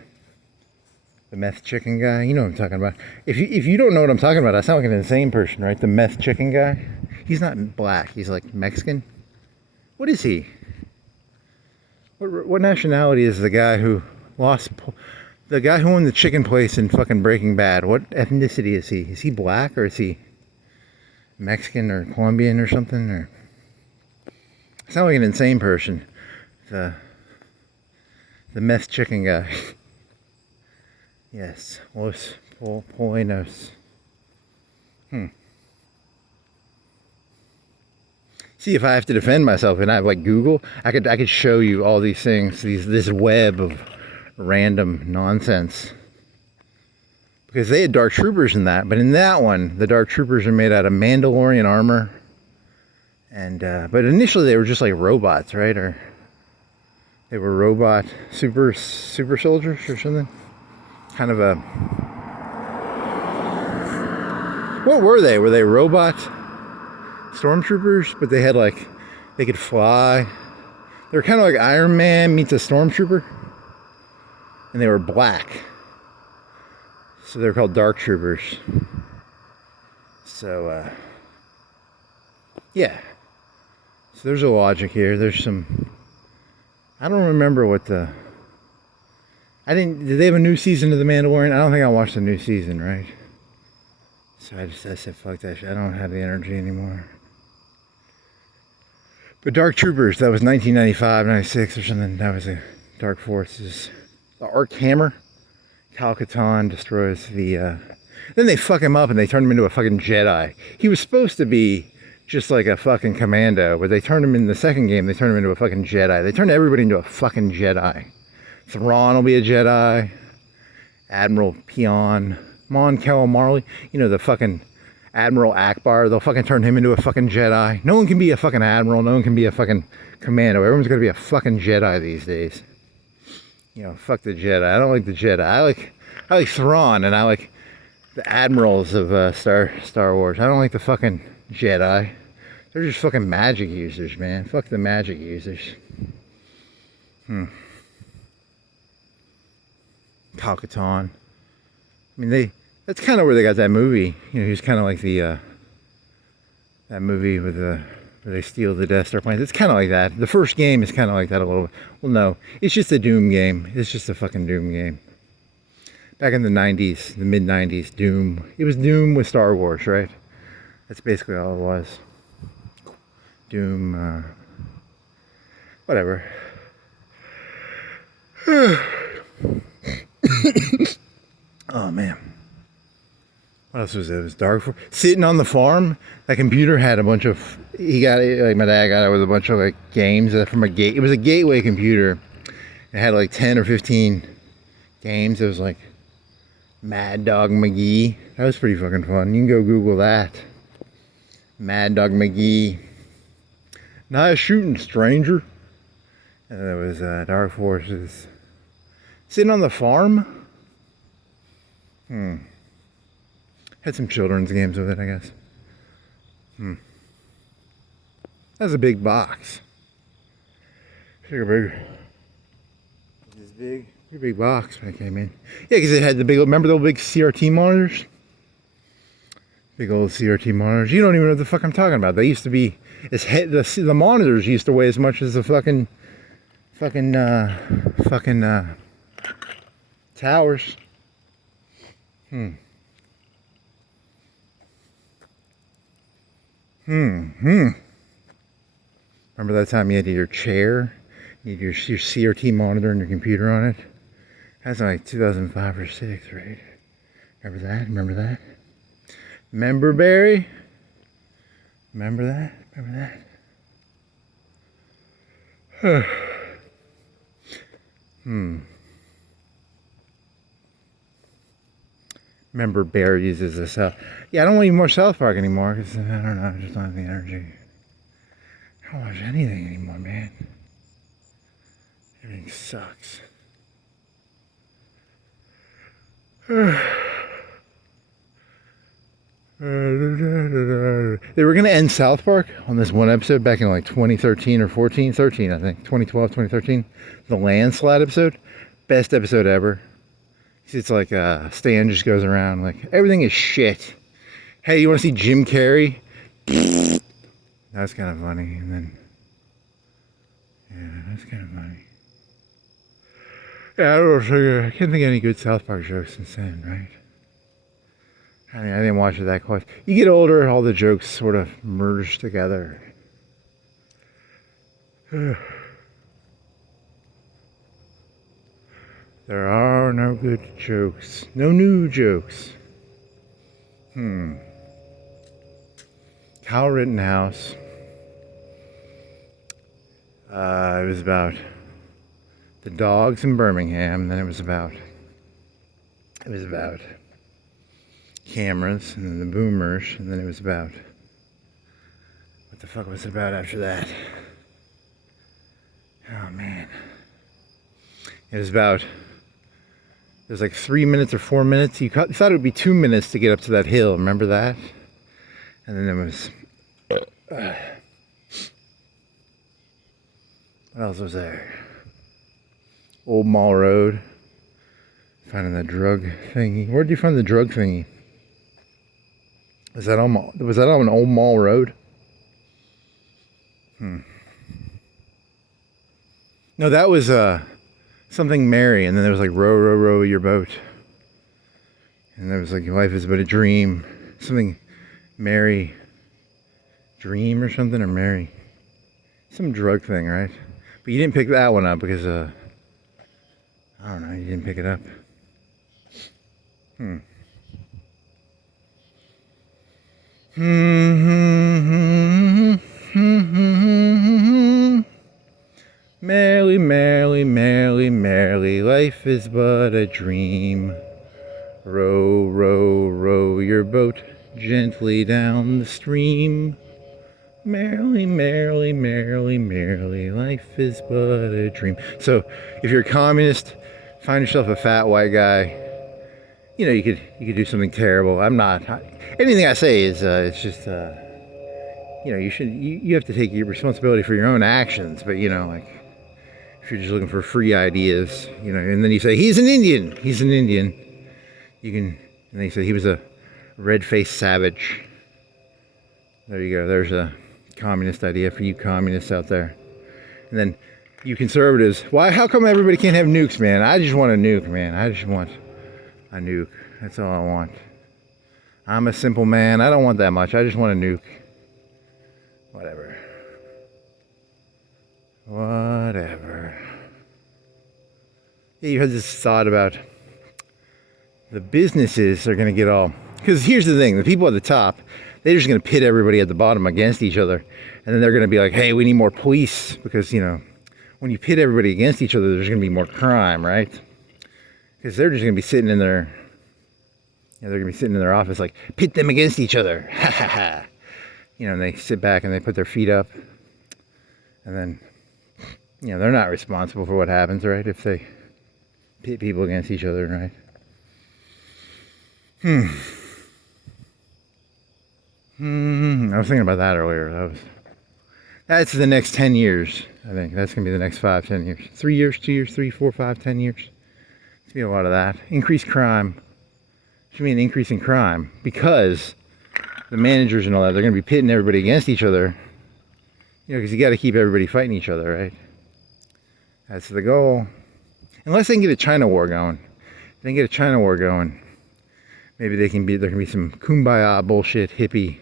The meth chicken guy, you know what I'm talking about. If you don't know what I'm talking about, I sound like an insane person, right? The meth chicken guy. He's not black, he's like Mexican. What is he? What nationality is the guy who the guy who owned the chicken place in fucking Breaking Bad? What ethnicity is he? Is he black or is he Mexican or Colombian or something? Or I sound like an insane person. The meth chicken guy. Yes, Los Polinos. See, if I have to defend myself and I have like Google, I could show you all these things, this web of random nonsense. Because they had Dark Troopers in that, but in that one, the Dark Troopers are made out of Mandalorian armor. And but initially they were just like robots, right? Or they were robot super soldiers or something. Kind of a... What were they? Were they robot stormtroopers? But they had like... They could fly. They were kind of like Iron Man meets a stormtrooper. And they were black. So they're called Dark Troopers. So, yeah. So there's a logic here. There's some I don't remember what the... Did they have a new season of The Mandalorian? I don't think I watched the new season, right? So I said, fuck that shit. I don't have the energy anymore. But Dark Troopers, that was 1995, 96 or something. That was a Dark Forces. The Arc Hammer. Cal Katarn destroys the... Then they fuck him up and they turn him into a fucking Jedi. He was supposed to be just like a fucking commando, but they turned him in the second game, they turned him into a fucking Jedi. They turned everybody into a fucking Jedi. Thrawn will be a Jedi. Admiral Peon. Mon Calamari. You know, the fucking Admiral Akbar. They'll fucking turn him into a fucking Jedi. No one can be a fucking Admiral. No one can be a fucking commando. Everyone's gonna be a fucking Jedi these days. You know, fuck the Jedi. I don't like the Jedi. I like Thrawn, and I like the admirals of Star Wars. I don't like the fucking Jedi. They're just fucking magic users, man. Fuck the magic users. Kal-Katarn. I mean, that's kind of where they got that movie. You know, he was kind of like the that movie with where they steal the Death Star planes. It's kind of like that. The first game is kind of like that a little bit. Well, no, it's just a Doom game. It's just a fucking Doom game. Back in the 90s, the mid 90s, Doom. It was Doom with Star Wars, right? That's basically all it was. Doom, whatever. Oh man. What else was it? It was Dark Force. Sitting on the farm, that computer had a bunch of, he got it, like my dad got it with a bunch of like games from a gate. It was a gateway computer. It had like 10 or 15 games. It was like Mad Dog McGee. That was pretty fucking fun. You can go Google that. Mad Dog McGee. Nice shooting, stranger. And there was Dark Forces. Sitting on the farm. Had some children's games with it, I guess. That was a big box. Pretty big box when I came in. Yeah, because it had the big, remember the big CRT monitors? Big old CRT monitors. You don't even know what the fuck I'm talking about. They used to be, the monitors used to weigh as much as the fucking towers. Remember that time you had your chair? You had your CRT monitor and your computer on it? That's like 2005 or 6, right? Remember that? Remember that? Remember, Barry? Remember that? Remember that? Remember, Barry uses this. Yeah, I don't want any more South Park anymore because I don't know, I just don't have the energy. I don't watch anything anymore, man. Everything sucks. They were going to end South Park on this one episode back in like 2013 or 13, I think. 2012, 2013. The landslide episode. Best episode ever. It's like Stan just goes around like, everything is shit. Hey, you want to see Jim Carrey? That's kind of funny. And then, yeah, that's kind of funny. Yeah, I can't think of any good South Park jokes since then, right? I mean, I didn't watch it that close. You get older, all the jokes sort of merge together. There are no good jokes. No new jokes. Kyle Rittenhouse. It was about the dogs in Birmingham. And then it was about cameras and then the boomers. And then it was about, what the fuck was it about after that? Oh man. It was about, it was like 3 minutes or 4 minutes. You thought it would be 2 minutes to get up to that hill. Remember that? And then there was... what else was there? Old Mall Road. Finding the drug thingy. Where'd you find the drug thingy? Was that on Old Mall Road? No, that was something merry, and then there was like row, row, row your boat. And there was like life is but a dream. Something merry. Dream or something, or merry. Some drug thing, right? But you didn't pick that one up because, I don't know, you didn't pick it up. Merrily, merrily, merrily, merrily, life is but a dream. Row, row, row your boat gently down the stream. Merrily, merrily, merrily, merrily, life is but a dream. So, if you're a communist, find yourself a fat white guy. You know, you could do something terrible. I'm not. Anything I say is it's just you know, you have to take your responsibility for your own actions. But you know, like if you're just looking for free ideas, you know, and then you say he's an Indian, you can, and then you say he was a red-faced savage. There you go. There's a communist idea for you communists out there. And then you conservatives, why? How come everybody can't have nukes, man? I just want a nuke, man. I just want a nuke. That's all I want. I'm a simple man. I don't want that much. I just want a nuke. Whatever. Whatever. Yeah, you had this thought about the businesses are going to get all... Because here's the thing. The people at the top, they're just going to pit everybody at the bottom against each other. And then they're going to be like, hey, we need more police. Because, you know, when you pit everybody against each other, there's going to be more crime, right? Because they're just going to be sitting in their... You know, they're going to be sitting in their office like, pit them against each other. Ha ha ha. You know, and they sit back and they put their feet up. And then, you know, they're not responsible for what happens, right? If they pit people against each other, right? I was thinking about that earlier. That's the next 10 years, I think. That's going to be the next 5, 10 years. 3 years, 2 years, 3, 4, 5, 10 years. It's going to be a lot of that. Increased crime. Should be an increase in crime because the managers and all that, they're going to be pitting everybody against each other. You know, because you got to keep everybody fighting each other, right? That's the goal. Unless they can get a China war going. If they can get a China war going, maybe there can be some kumbaya bullshit, hippie,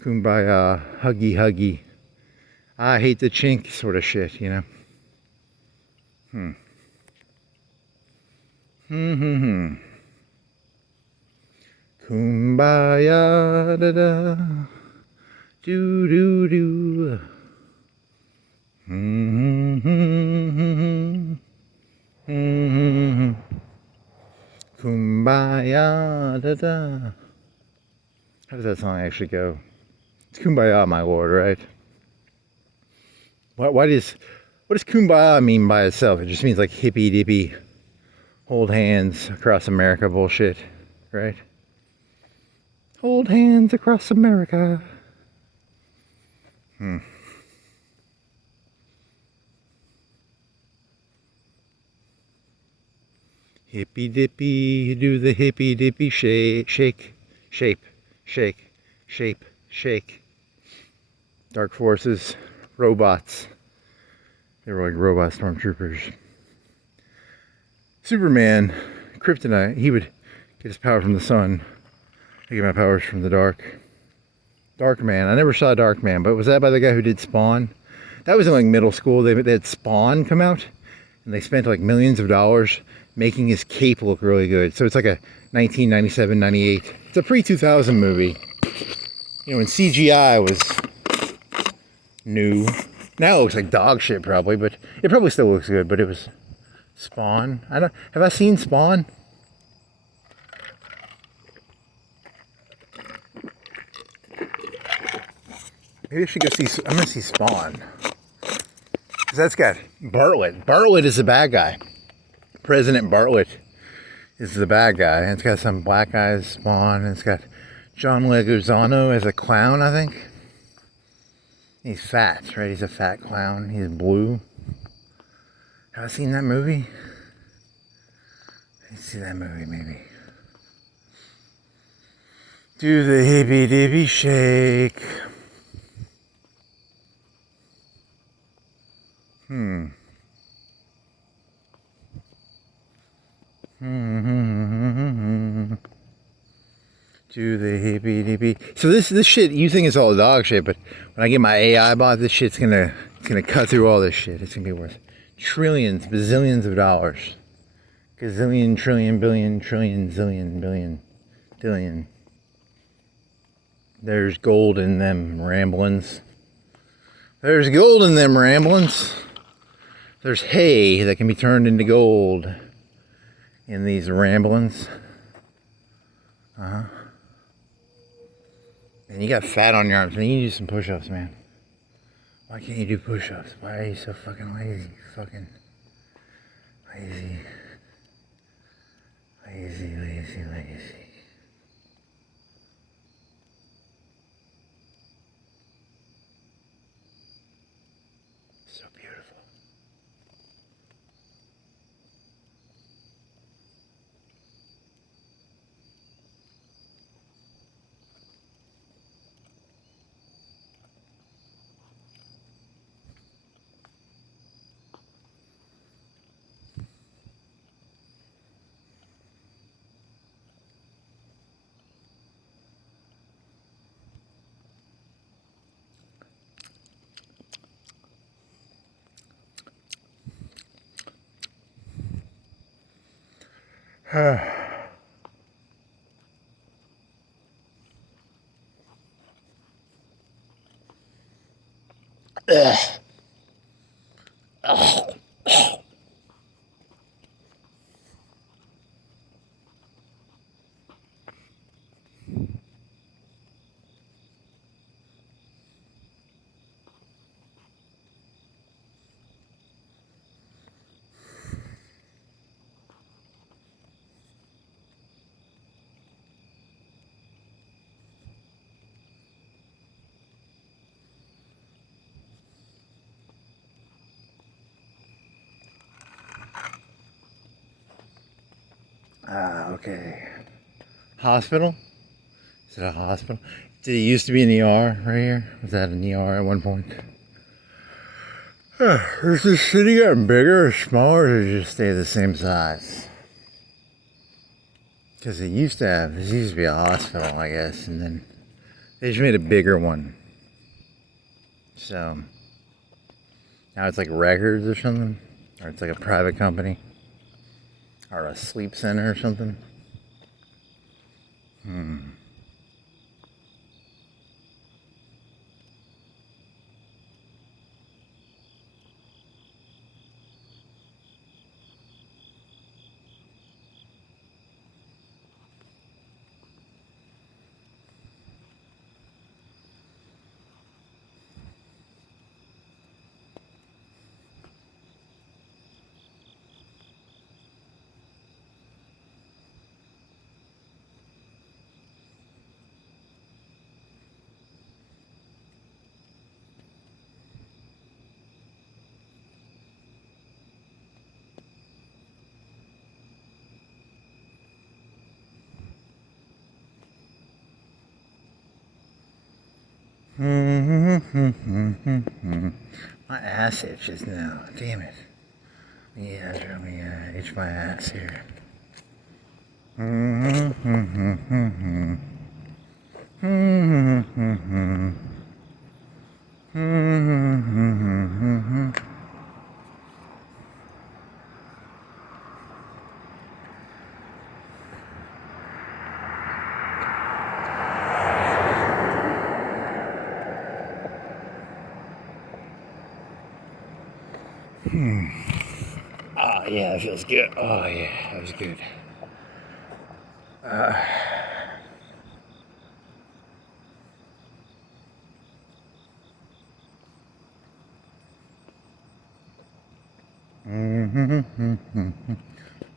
kumbaya, huggy, I hate the chink sort of shit, you know? Kumbaya, da da, do do do. Kumbaya, da da. How does that song actually go? It's Kumbaya, my lord, right? What does Kumbaya mean by itself? It just means like hippy dippy, hold hands across America bullshit, right? Hold hands across America. Hippy dippy, do the hippy dippy shake. Dark forces, robots. They were like robot stormtroopers. Superman, kryptonite, he would get his power from the sun. I get my powers from the dark. Dark Man. I never saw Dark Man, but was that by the guy who did Spawn? That was in like middle school. They had Spawn come out, and they spent like millions of dollars making his cape look really good. So it's like a 1997, 98. It's a pre-2000 movie. You know, when CGI was new. Now it looks like dog shit probably, but it probably still looks good. But it was Spawn. Have I seen Spawn? Maybe I should go see. I'm gonna see Spawn. Cause that's got Bartlett. Bartlett is the bad guy. President Bartlett is the bad guy. And it's got some black guys, Spawn. And it's got John Leguizamo as a clown, I think. He's fat, right? He's a fat clown. He's blue. Have I seen that movie? Let's see that movie, maybe. Do the hippy dippy shake. To the hippie dippy. So this shit, you think it's all dog shit, but when I get my AI bot, this shit's gonna cut through all this shit. It's gonna be worth trillions, bazillions of dollars. Gazillion, trillion, billion, trillion, zillion, billion, dillion. There's gold in them ramblings. There's gold in them ramblings. There's hay that can be turned into gold in these ramblings. And you got fat on your arms, man. You need to do some push-ups, man. Why can't you do push-ups? Why are you so fucking lazy? Fucking lazy. Lazy, lazy, lazy. So beautiful. Okay. Hospital? Is it a hospital? Did it used to be an ER right here? Was that an ER at one point? Is this city getting bigger or smaller, or did it just stay the same size? Because it used to be a hospital, I guess, and then they just made a bigger one. So now it's like records or something, or it's like a private company, or a sleep center or something. My ass itches now. Damn it. Yeah, let me itch my ass here. Oh yeah, that feels good. Oh yeah, that was good.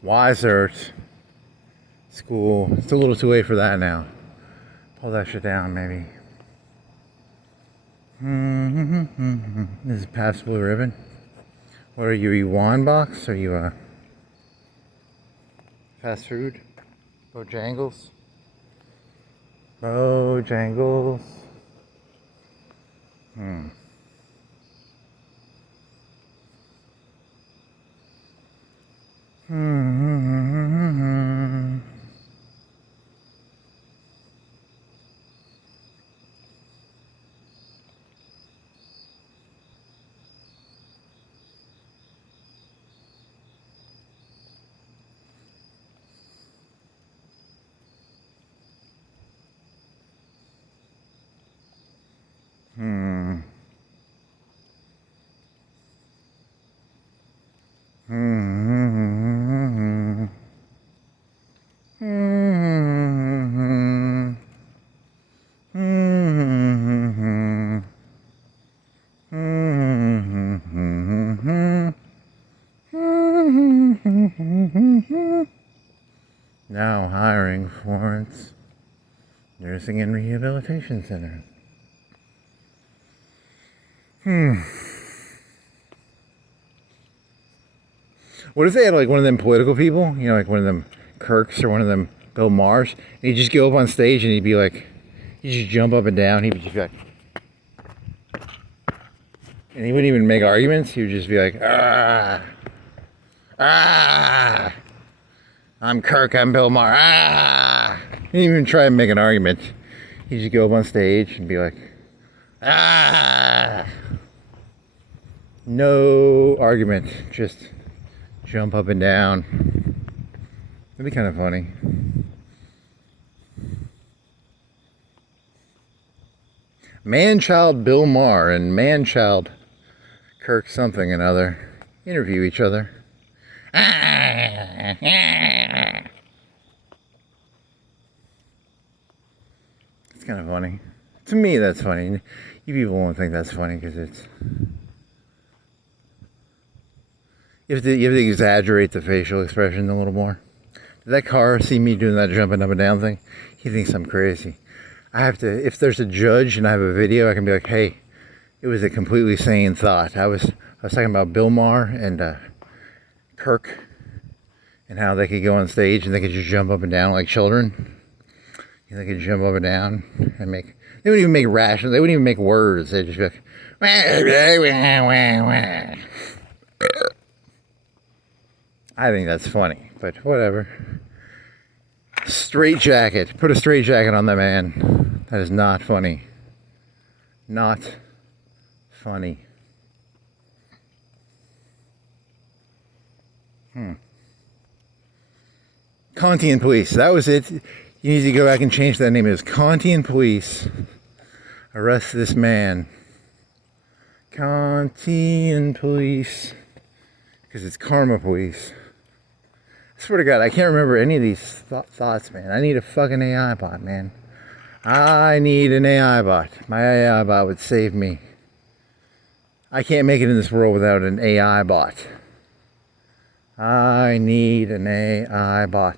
Wise Earth School. It's a little too late for that now. Pull that shit down, maybe. This is past Blue Ribbon. What are you, a wine box? Are you a fast food? Bojangles? Bojangles. Now hiring Florence Nursing and Rehabilitation Center. What if they had like one of them political people, you know, like one of them Kirks or one of them Bill Maher's, and he'd just go up on stage and he'd be like, he'd just jump up and down, he'd just be like, and he wouldn't even make arguments, he would just be like, I'm Kirk, I'm Bill Maher, He didn't even try and make an argument. He'd just go up on stage and be like, no argument, just jump up and down. That'd be kind of funny. Man-child Bill Maher and man-child Kirk something and other interview each other. It's kind of funny. To me, that's funny. You people won't think that's funny because it's... You have to exaggerate the facial expression a little more. Did that car see me doing that jumping up and down thing? He thinks I'm crazy. I have to, if there's a judge and I have a video, I can be like, hey, it was a completely sane thought. I was talking about Bill Maher and Kirk and how they could go on stage and they could just jump up and down like children. And they could jump up and down and they wouldn't even make rational, they wouldn't even make words. They'd just be like, I think that's funny, but whatever. Straight jacket. Put a straight jacket on that man. That is not funny. Not funny. Kantian police. That was it. You need to go back and change that name. It was Kantian police. Arrest this man. Kantian police. Because it's karma police. I swear to God, I can't remember any of these thoughts, man. I need a fucking AI bot, man. I need an AI bot. My AI bot would save me. I can't make it in this world without an AI bot. I need an AI bot.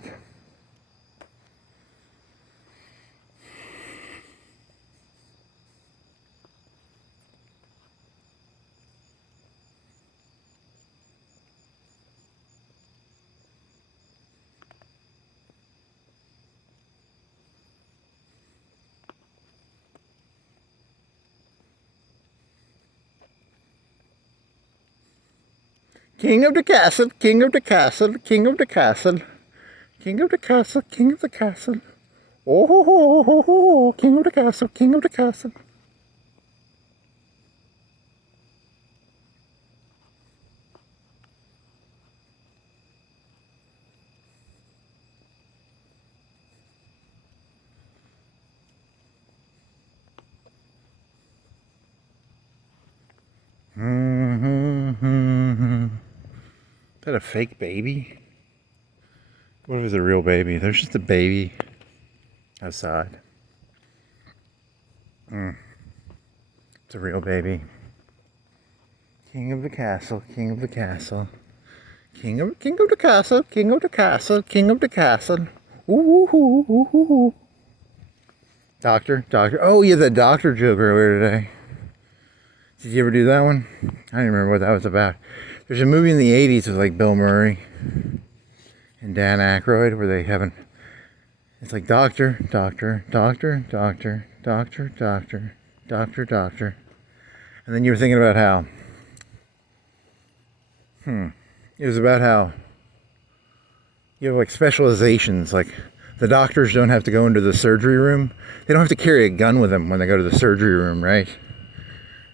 King of the castle, king of the castle, king of the castle, king of the castle, king of the castle. Oh, ho, ho, ho, ho, king of the castle, king of the castle. Is that a fake baby? What if it's a real baby? There's just a baby outside. It's a real baby. King of the castle, king of the castle. King of the castle, king of the castle, king of the castle. Ooh, ooh, ooh, ooh, ooh. Doctor. Oh, yeah, the doctor joke earlier today. Did you ever do that one? I don't even remember what that was about. There's a movie in the 80s with like Bill Murray and Dan Aykroyd where they haven't. It's like doctor. And then you were thinking about how. It was about how you have like specializations. Like the doctors don't have to go into the surgery room. They don't have to carry a gun with them when they go to the surgery room, right?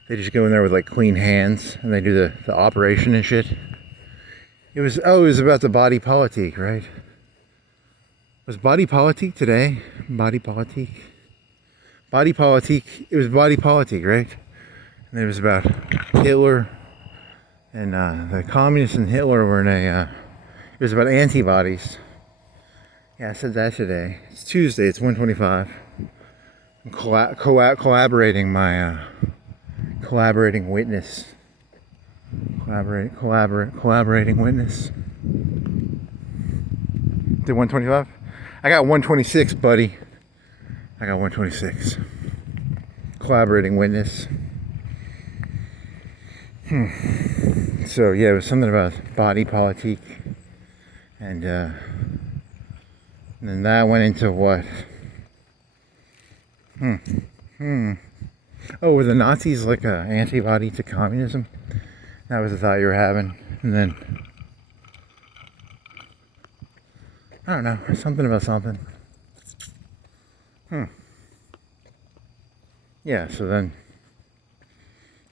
They just go in there with like clean hands and they do the operation and shit. It was about the body politic, right? Was body politic today? Body politic? Body politic, it was body politic, right? And it was about Hitler and the communists and Hitler were in it was about antibodies. Yeah, I said that today. It's Tuesday, it's 1:25. I'm collaborating my collaborating witness. Collaborating witness. Did 1:25? I got 126, buddy. I got 126. Collaborating witness. So yeah, it was something about body politic, and then that went into what? Oh, were the Nazis like an antibody to communism? That was the thought you were having, and then I don't know, something about something. Yeah, so then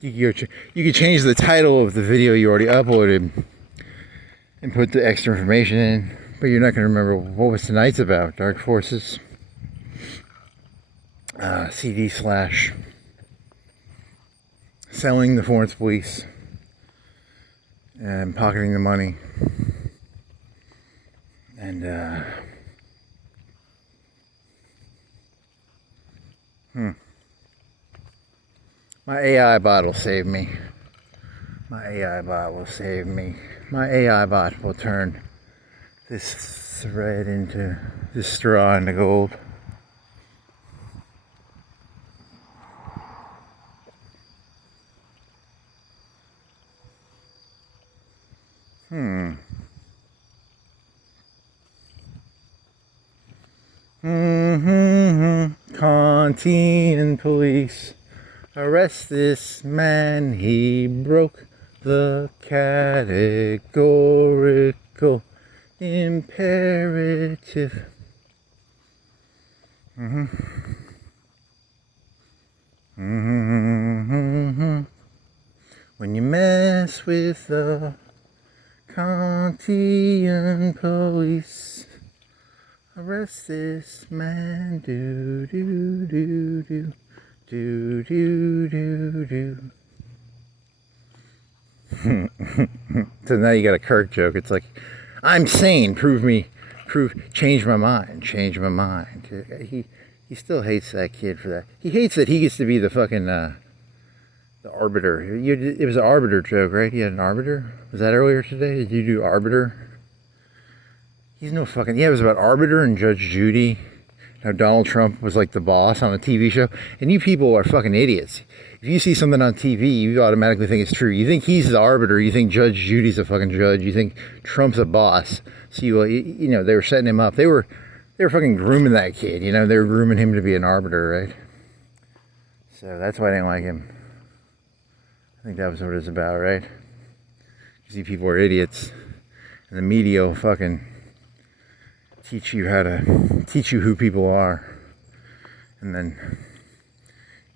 you could change the title of the video you already uploaded and put the extra information in, but you're not going to remember what was tonight's about. Dark Forces, CD slash selling the foreign police and pocketing the money, and my AI bot will save me. My AI bot will save me. My AI bot will turn this thread into, this straw into gold. Kantian police arrest this man, he broke the categorical imperative. When you mess with the Kantian police, arrest this man, do do do do. Do do do do. So now you got a Kirk joke. It's like, I'm sane. Change my mind. Change my mind. He still hates that kid for that. He hates that he gets to be the fucking the arbiter. It was an arbiter joke, right? He had an arbiter. Was that earlier today? Did you do arbiter? He's no fucking. Yeah, it was about arbiter and Judge Judy. How Donald Trump was like the boss on a TV show. And you people are fucking idiots. If you see something on TV, you automatically think it's true. You think he's the arbiter. You think Judge Judy's a fucking judge. You think Trump's a boss. So you know, they were setting him up. They were fucking grooming that kid. You know, they were grooming him to be an arbiter, right? So that's why I didn't like him. I think that was what it was about, right? You see, people are idiots. And the media will fucking teach you who people are, and then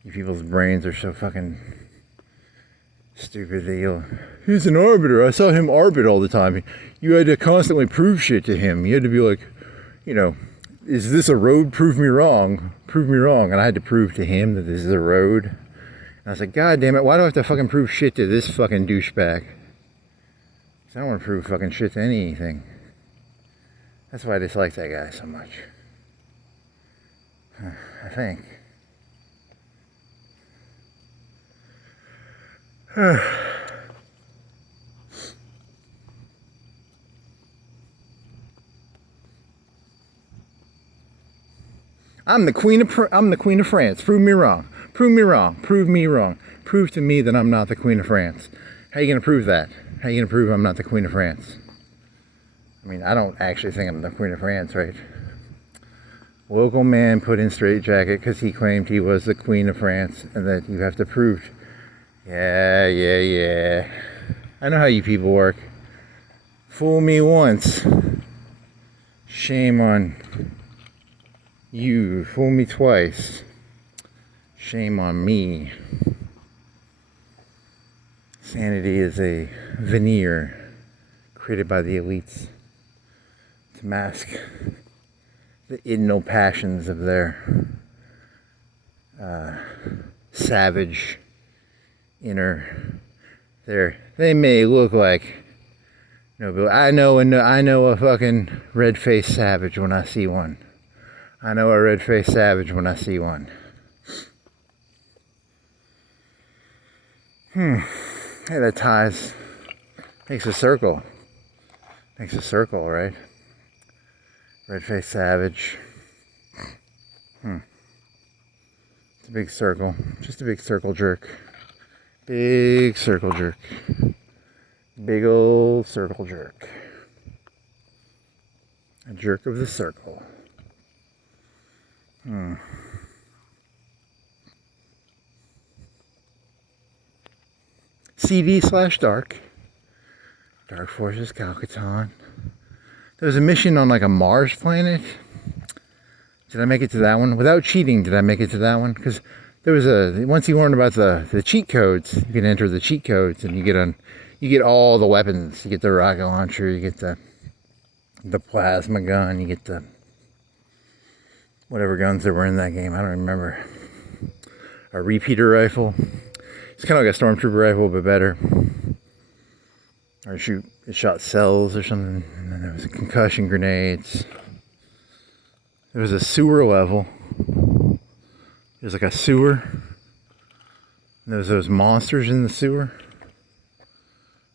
you people's brains are so fucking stupid that he's an arbiter. I saw him arbit all the time. You had to constantly prove shit to him. You had to be like, you know, is this a road? Prove me wrong. Prove me wrong. And I had to prove to him that this is a road. And I was like, God damn it, why do I have to fucking prove shit to this fucking douchebag? Because I don't want to prove fucking shit to anything. That's why I dislike that guy so much. I think. I'm the queen of France. Prove me wrong. Prove me wrong. Prove me wrong. Prove to me that I'm not the Queen of France. How are you going to prove that? How are you going to prove I'm not the Queen of France? I mean, I don't actually think I'm the Queen of France, right? Local man put in straitjacket because he claimed he was the Queen of France, and that you have to prove. Yeah. I know how you people work. Fool me once. Shame on you. Fool me twice. Shame on me. Sanity is a veneer created by the elites to mask the inner passions of their savage inner. They may look like, you know, but I know a fucking red-faced savage when I see one. I know a red-faced savage when I see one. Hey, that ties makes a circle. Makes a circle, right? Red-faced savage. It's a big circle. Just a big circle jerk. Big circle jerk. Big old circle jerk. A jerk of the circle. CD/Dark. Dark Forces Calcaton. There was a mission on like a Mars planet. Did I make it to that one? Without cheating, did I make it to that one? Because there was once you learn about the cheat codes, you can enter the cheat codes and you get all the weapons. You get the rocket launcher, you get the plasma gun, you get the whatever guns there were in that game. I don't remember. A repeater rifle. It's kind of like a stormtrooper rifle, but better. Or it shot cells or something. And then there was concussion grenades. There was a sewer level. There's like a sewer. And there was those monsters in the sewer.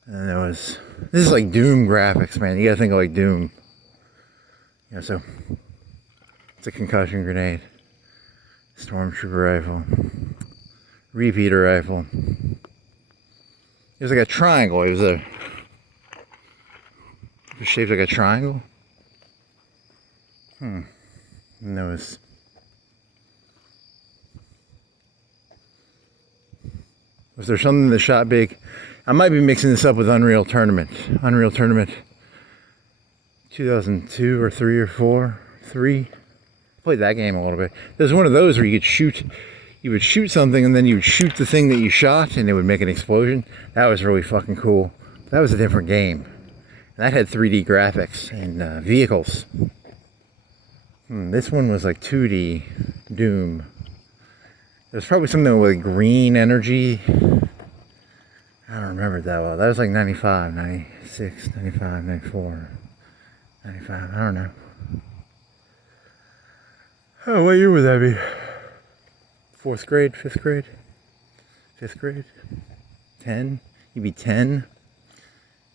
And there was... This is like Doom graphics, man. You gotta think of like Doom. Yeah, so... It's a concussion grenade. Stormtrooper rifle. Repeater rifle. It was like a triangle. It was shaped like a triangle. And there was... Was there something that shot big? I might be mixing this up with Unreal Tournament. Unreal Tournament 2002 or 3 or 4. 3. Played that game a little bit. There's one of those where you would shoot something and then you would shoot the thing that you shot and it would make an explosion. That was really fucking cool. That was a different game. That had 3D graphics and vehicles. This one was like 2D Doom. There's probably something with green energy. I don't remember it that well. That was like 95, 96, 95, 94, 95. I don't know. Oh, what year would that be? 4th grade, 5th grade, 5th grade, 10, you'd be 10,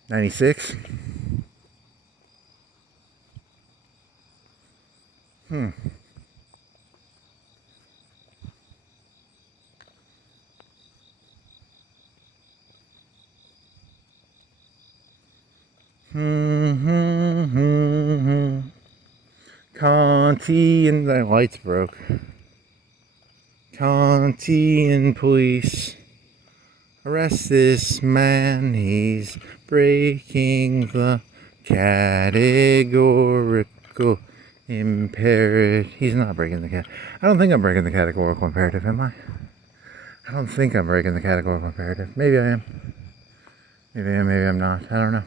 96. Conti and the lights broke. Conti police, arrest this man, he's breaking the categorical imperative. He's not breaking the I don't think I'm breaking the categorical imperative, am I? I don't think I'm breaking the categorical imperative. Maybe I am. Maybe I am, maybe I'm not. I don't know.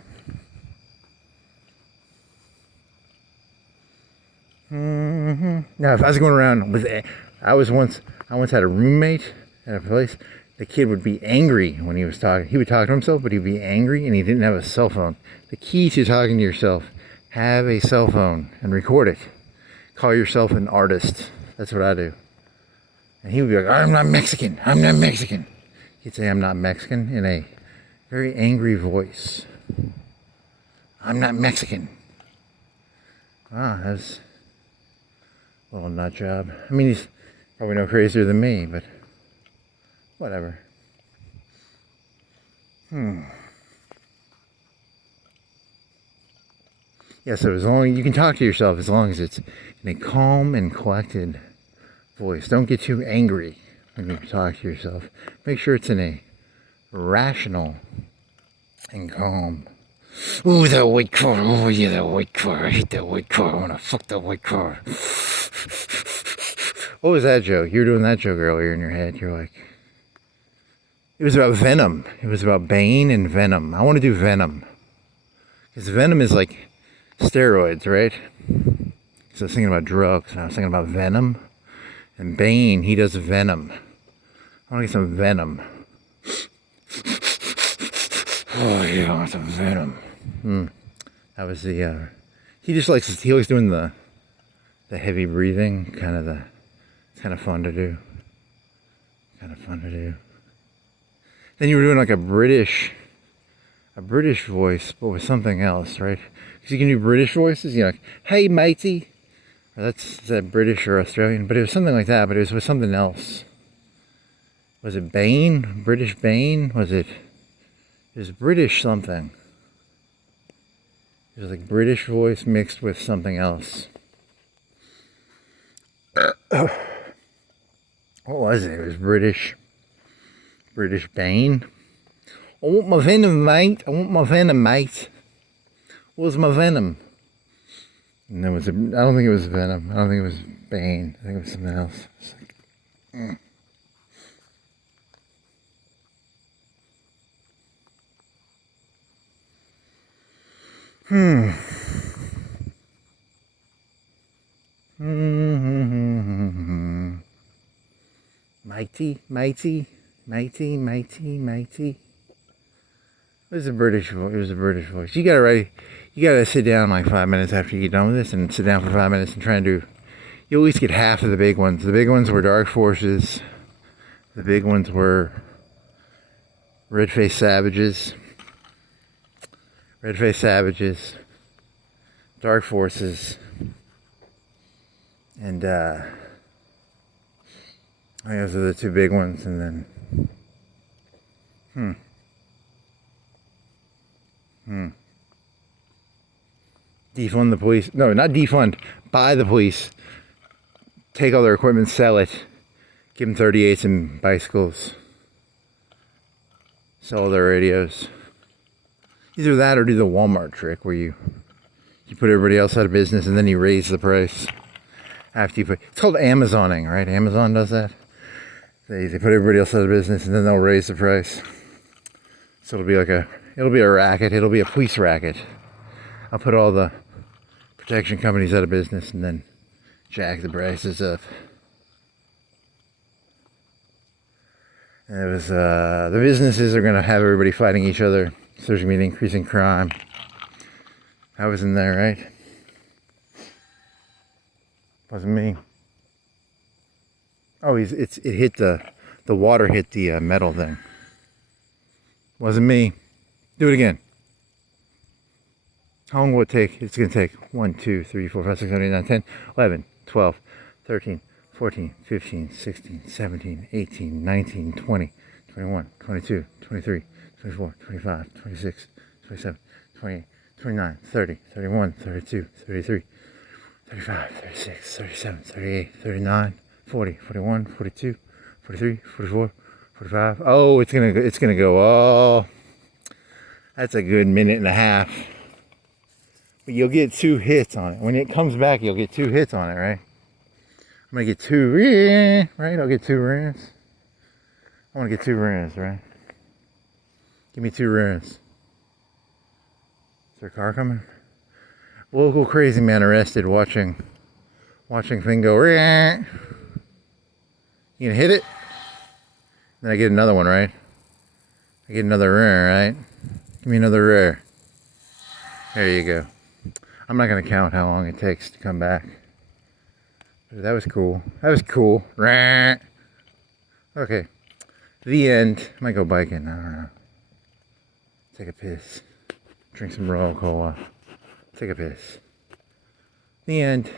Now, if I was going around with... I once had a roommate at a place. The kid would be angry when he was talking. He would talk to himself, but he'd be angry, and he didn't have a cell phone. The key to talking to yourself: have a cell phone and record it. Call yourself an artist. That's what I do. And he would be like, "I'm not Mexican. I'm not Mexican." He'd say, "I'm not Mexican," in a very angry voice. "I'm not Mexican." That's a little nut job. I mean, he's probably no crazier than me, but whatever. Yeah, so as long as you can talk to yourself, as long as it's in a calm and collected voice. Don't get too angry when you talk to yourself. Make sure it's in a rational and calm. Ooh, that white car. Oh, yeah, that white car. I hate that white car. I want to fuck that white car. What was that joke? You were doing that joke earlier in your head. You're like... It was about Venom. It was about Bane and Venom. I want to do Venom. Because Venom is like steroids, right? So I was thinking about drugs, and I was thinking about Venom. And Bane, he does Venom. I want to get some Venom. Oh, yeah, I want some Venom. That was the... He likes doing the heavy breathing, it's kind of fun to do. Then you were doing like a British voice, but with something else, right? Because you can do British voices, you know, like, hey matey. That's that British or Australian, but it was something like that, but it was something else. Was it Bane? British Bane? It was British something. It was like British voice mixed with something else. What was it? It was British Bane. I want my venom, mate. I want my venom, mate. What's my venom? And there was I don't think it was venom. I don't think it was Bane. I think it was something else. It's like, Matey. It was a British voice. You gotta sit down like 5 minutes after you get done with this and sit down for 5 minutes and try and do, you at least get half of the big ones. The big ones were dark forces. The big ones were red-faced savages, dark forces, and I think those are the two big ones, and then defund the police. No, not defund. Buy the police. Take all their equipment, sell it. Give them 38s and bicycles. Sell all their radios. Either that or do the Walmart trick where you put everybody else out of business and then you raise the price after you put. It's called Amazoning, right? Amazon does that. They put everybody else out of business and then they'll raise the price. So it'll be a racket. It'll be a police racket. I'll put all the protection companies out of business and then jack the prices up. And it was the businesses are gonna have everybody fighting each other. So there's gonna be an increase in crime. I was in there, right? Wasn't me. Oh, it hit the water hit the metal thing. Wasn't me. Do it again. How long will it take? It's going to take 1, 2, 3, 4, 5, 6, 7, 8, 9, 10, 11, 12, 13, 14, 15, 16, 17, 18, 19, 20, 21, 22, 23, 24, 25, 26, 27, 28, 29, 30, 31, 32, 33, 35, 36, 37, 38, 39, 40, 41, 42, 43, 44, 45. Oh, it's gonna go. Oh, that's a good minute and a half. But you'll get 2 hits on it. When it comes back, you'll get 2 hits on it, right? I'm gonna get 2, right? I'll get 2 runs. I want to get 2 runs, right? Give me 2 runs. Is there a car coming? Local crazy man arrested watching thing go. You gonna hit it? Then I get another one, right? I get another rare, right? Give me another rare. There you go. I'm not gonna count how long it takes to come back. But that was cool. Okay. The end. I might go biking. I don't know. Take a piss. Drink some Royal Cola. Take a piss. The end.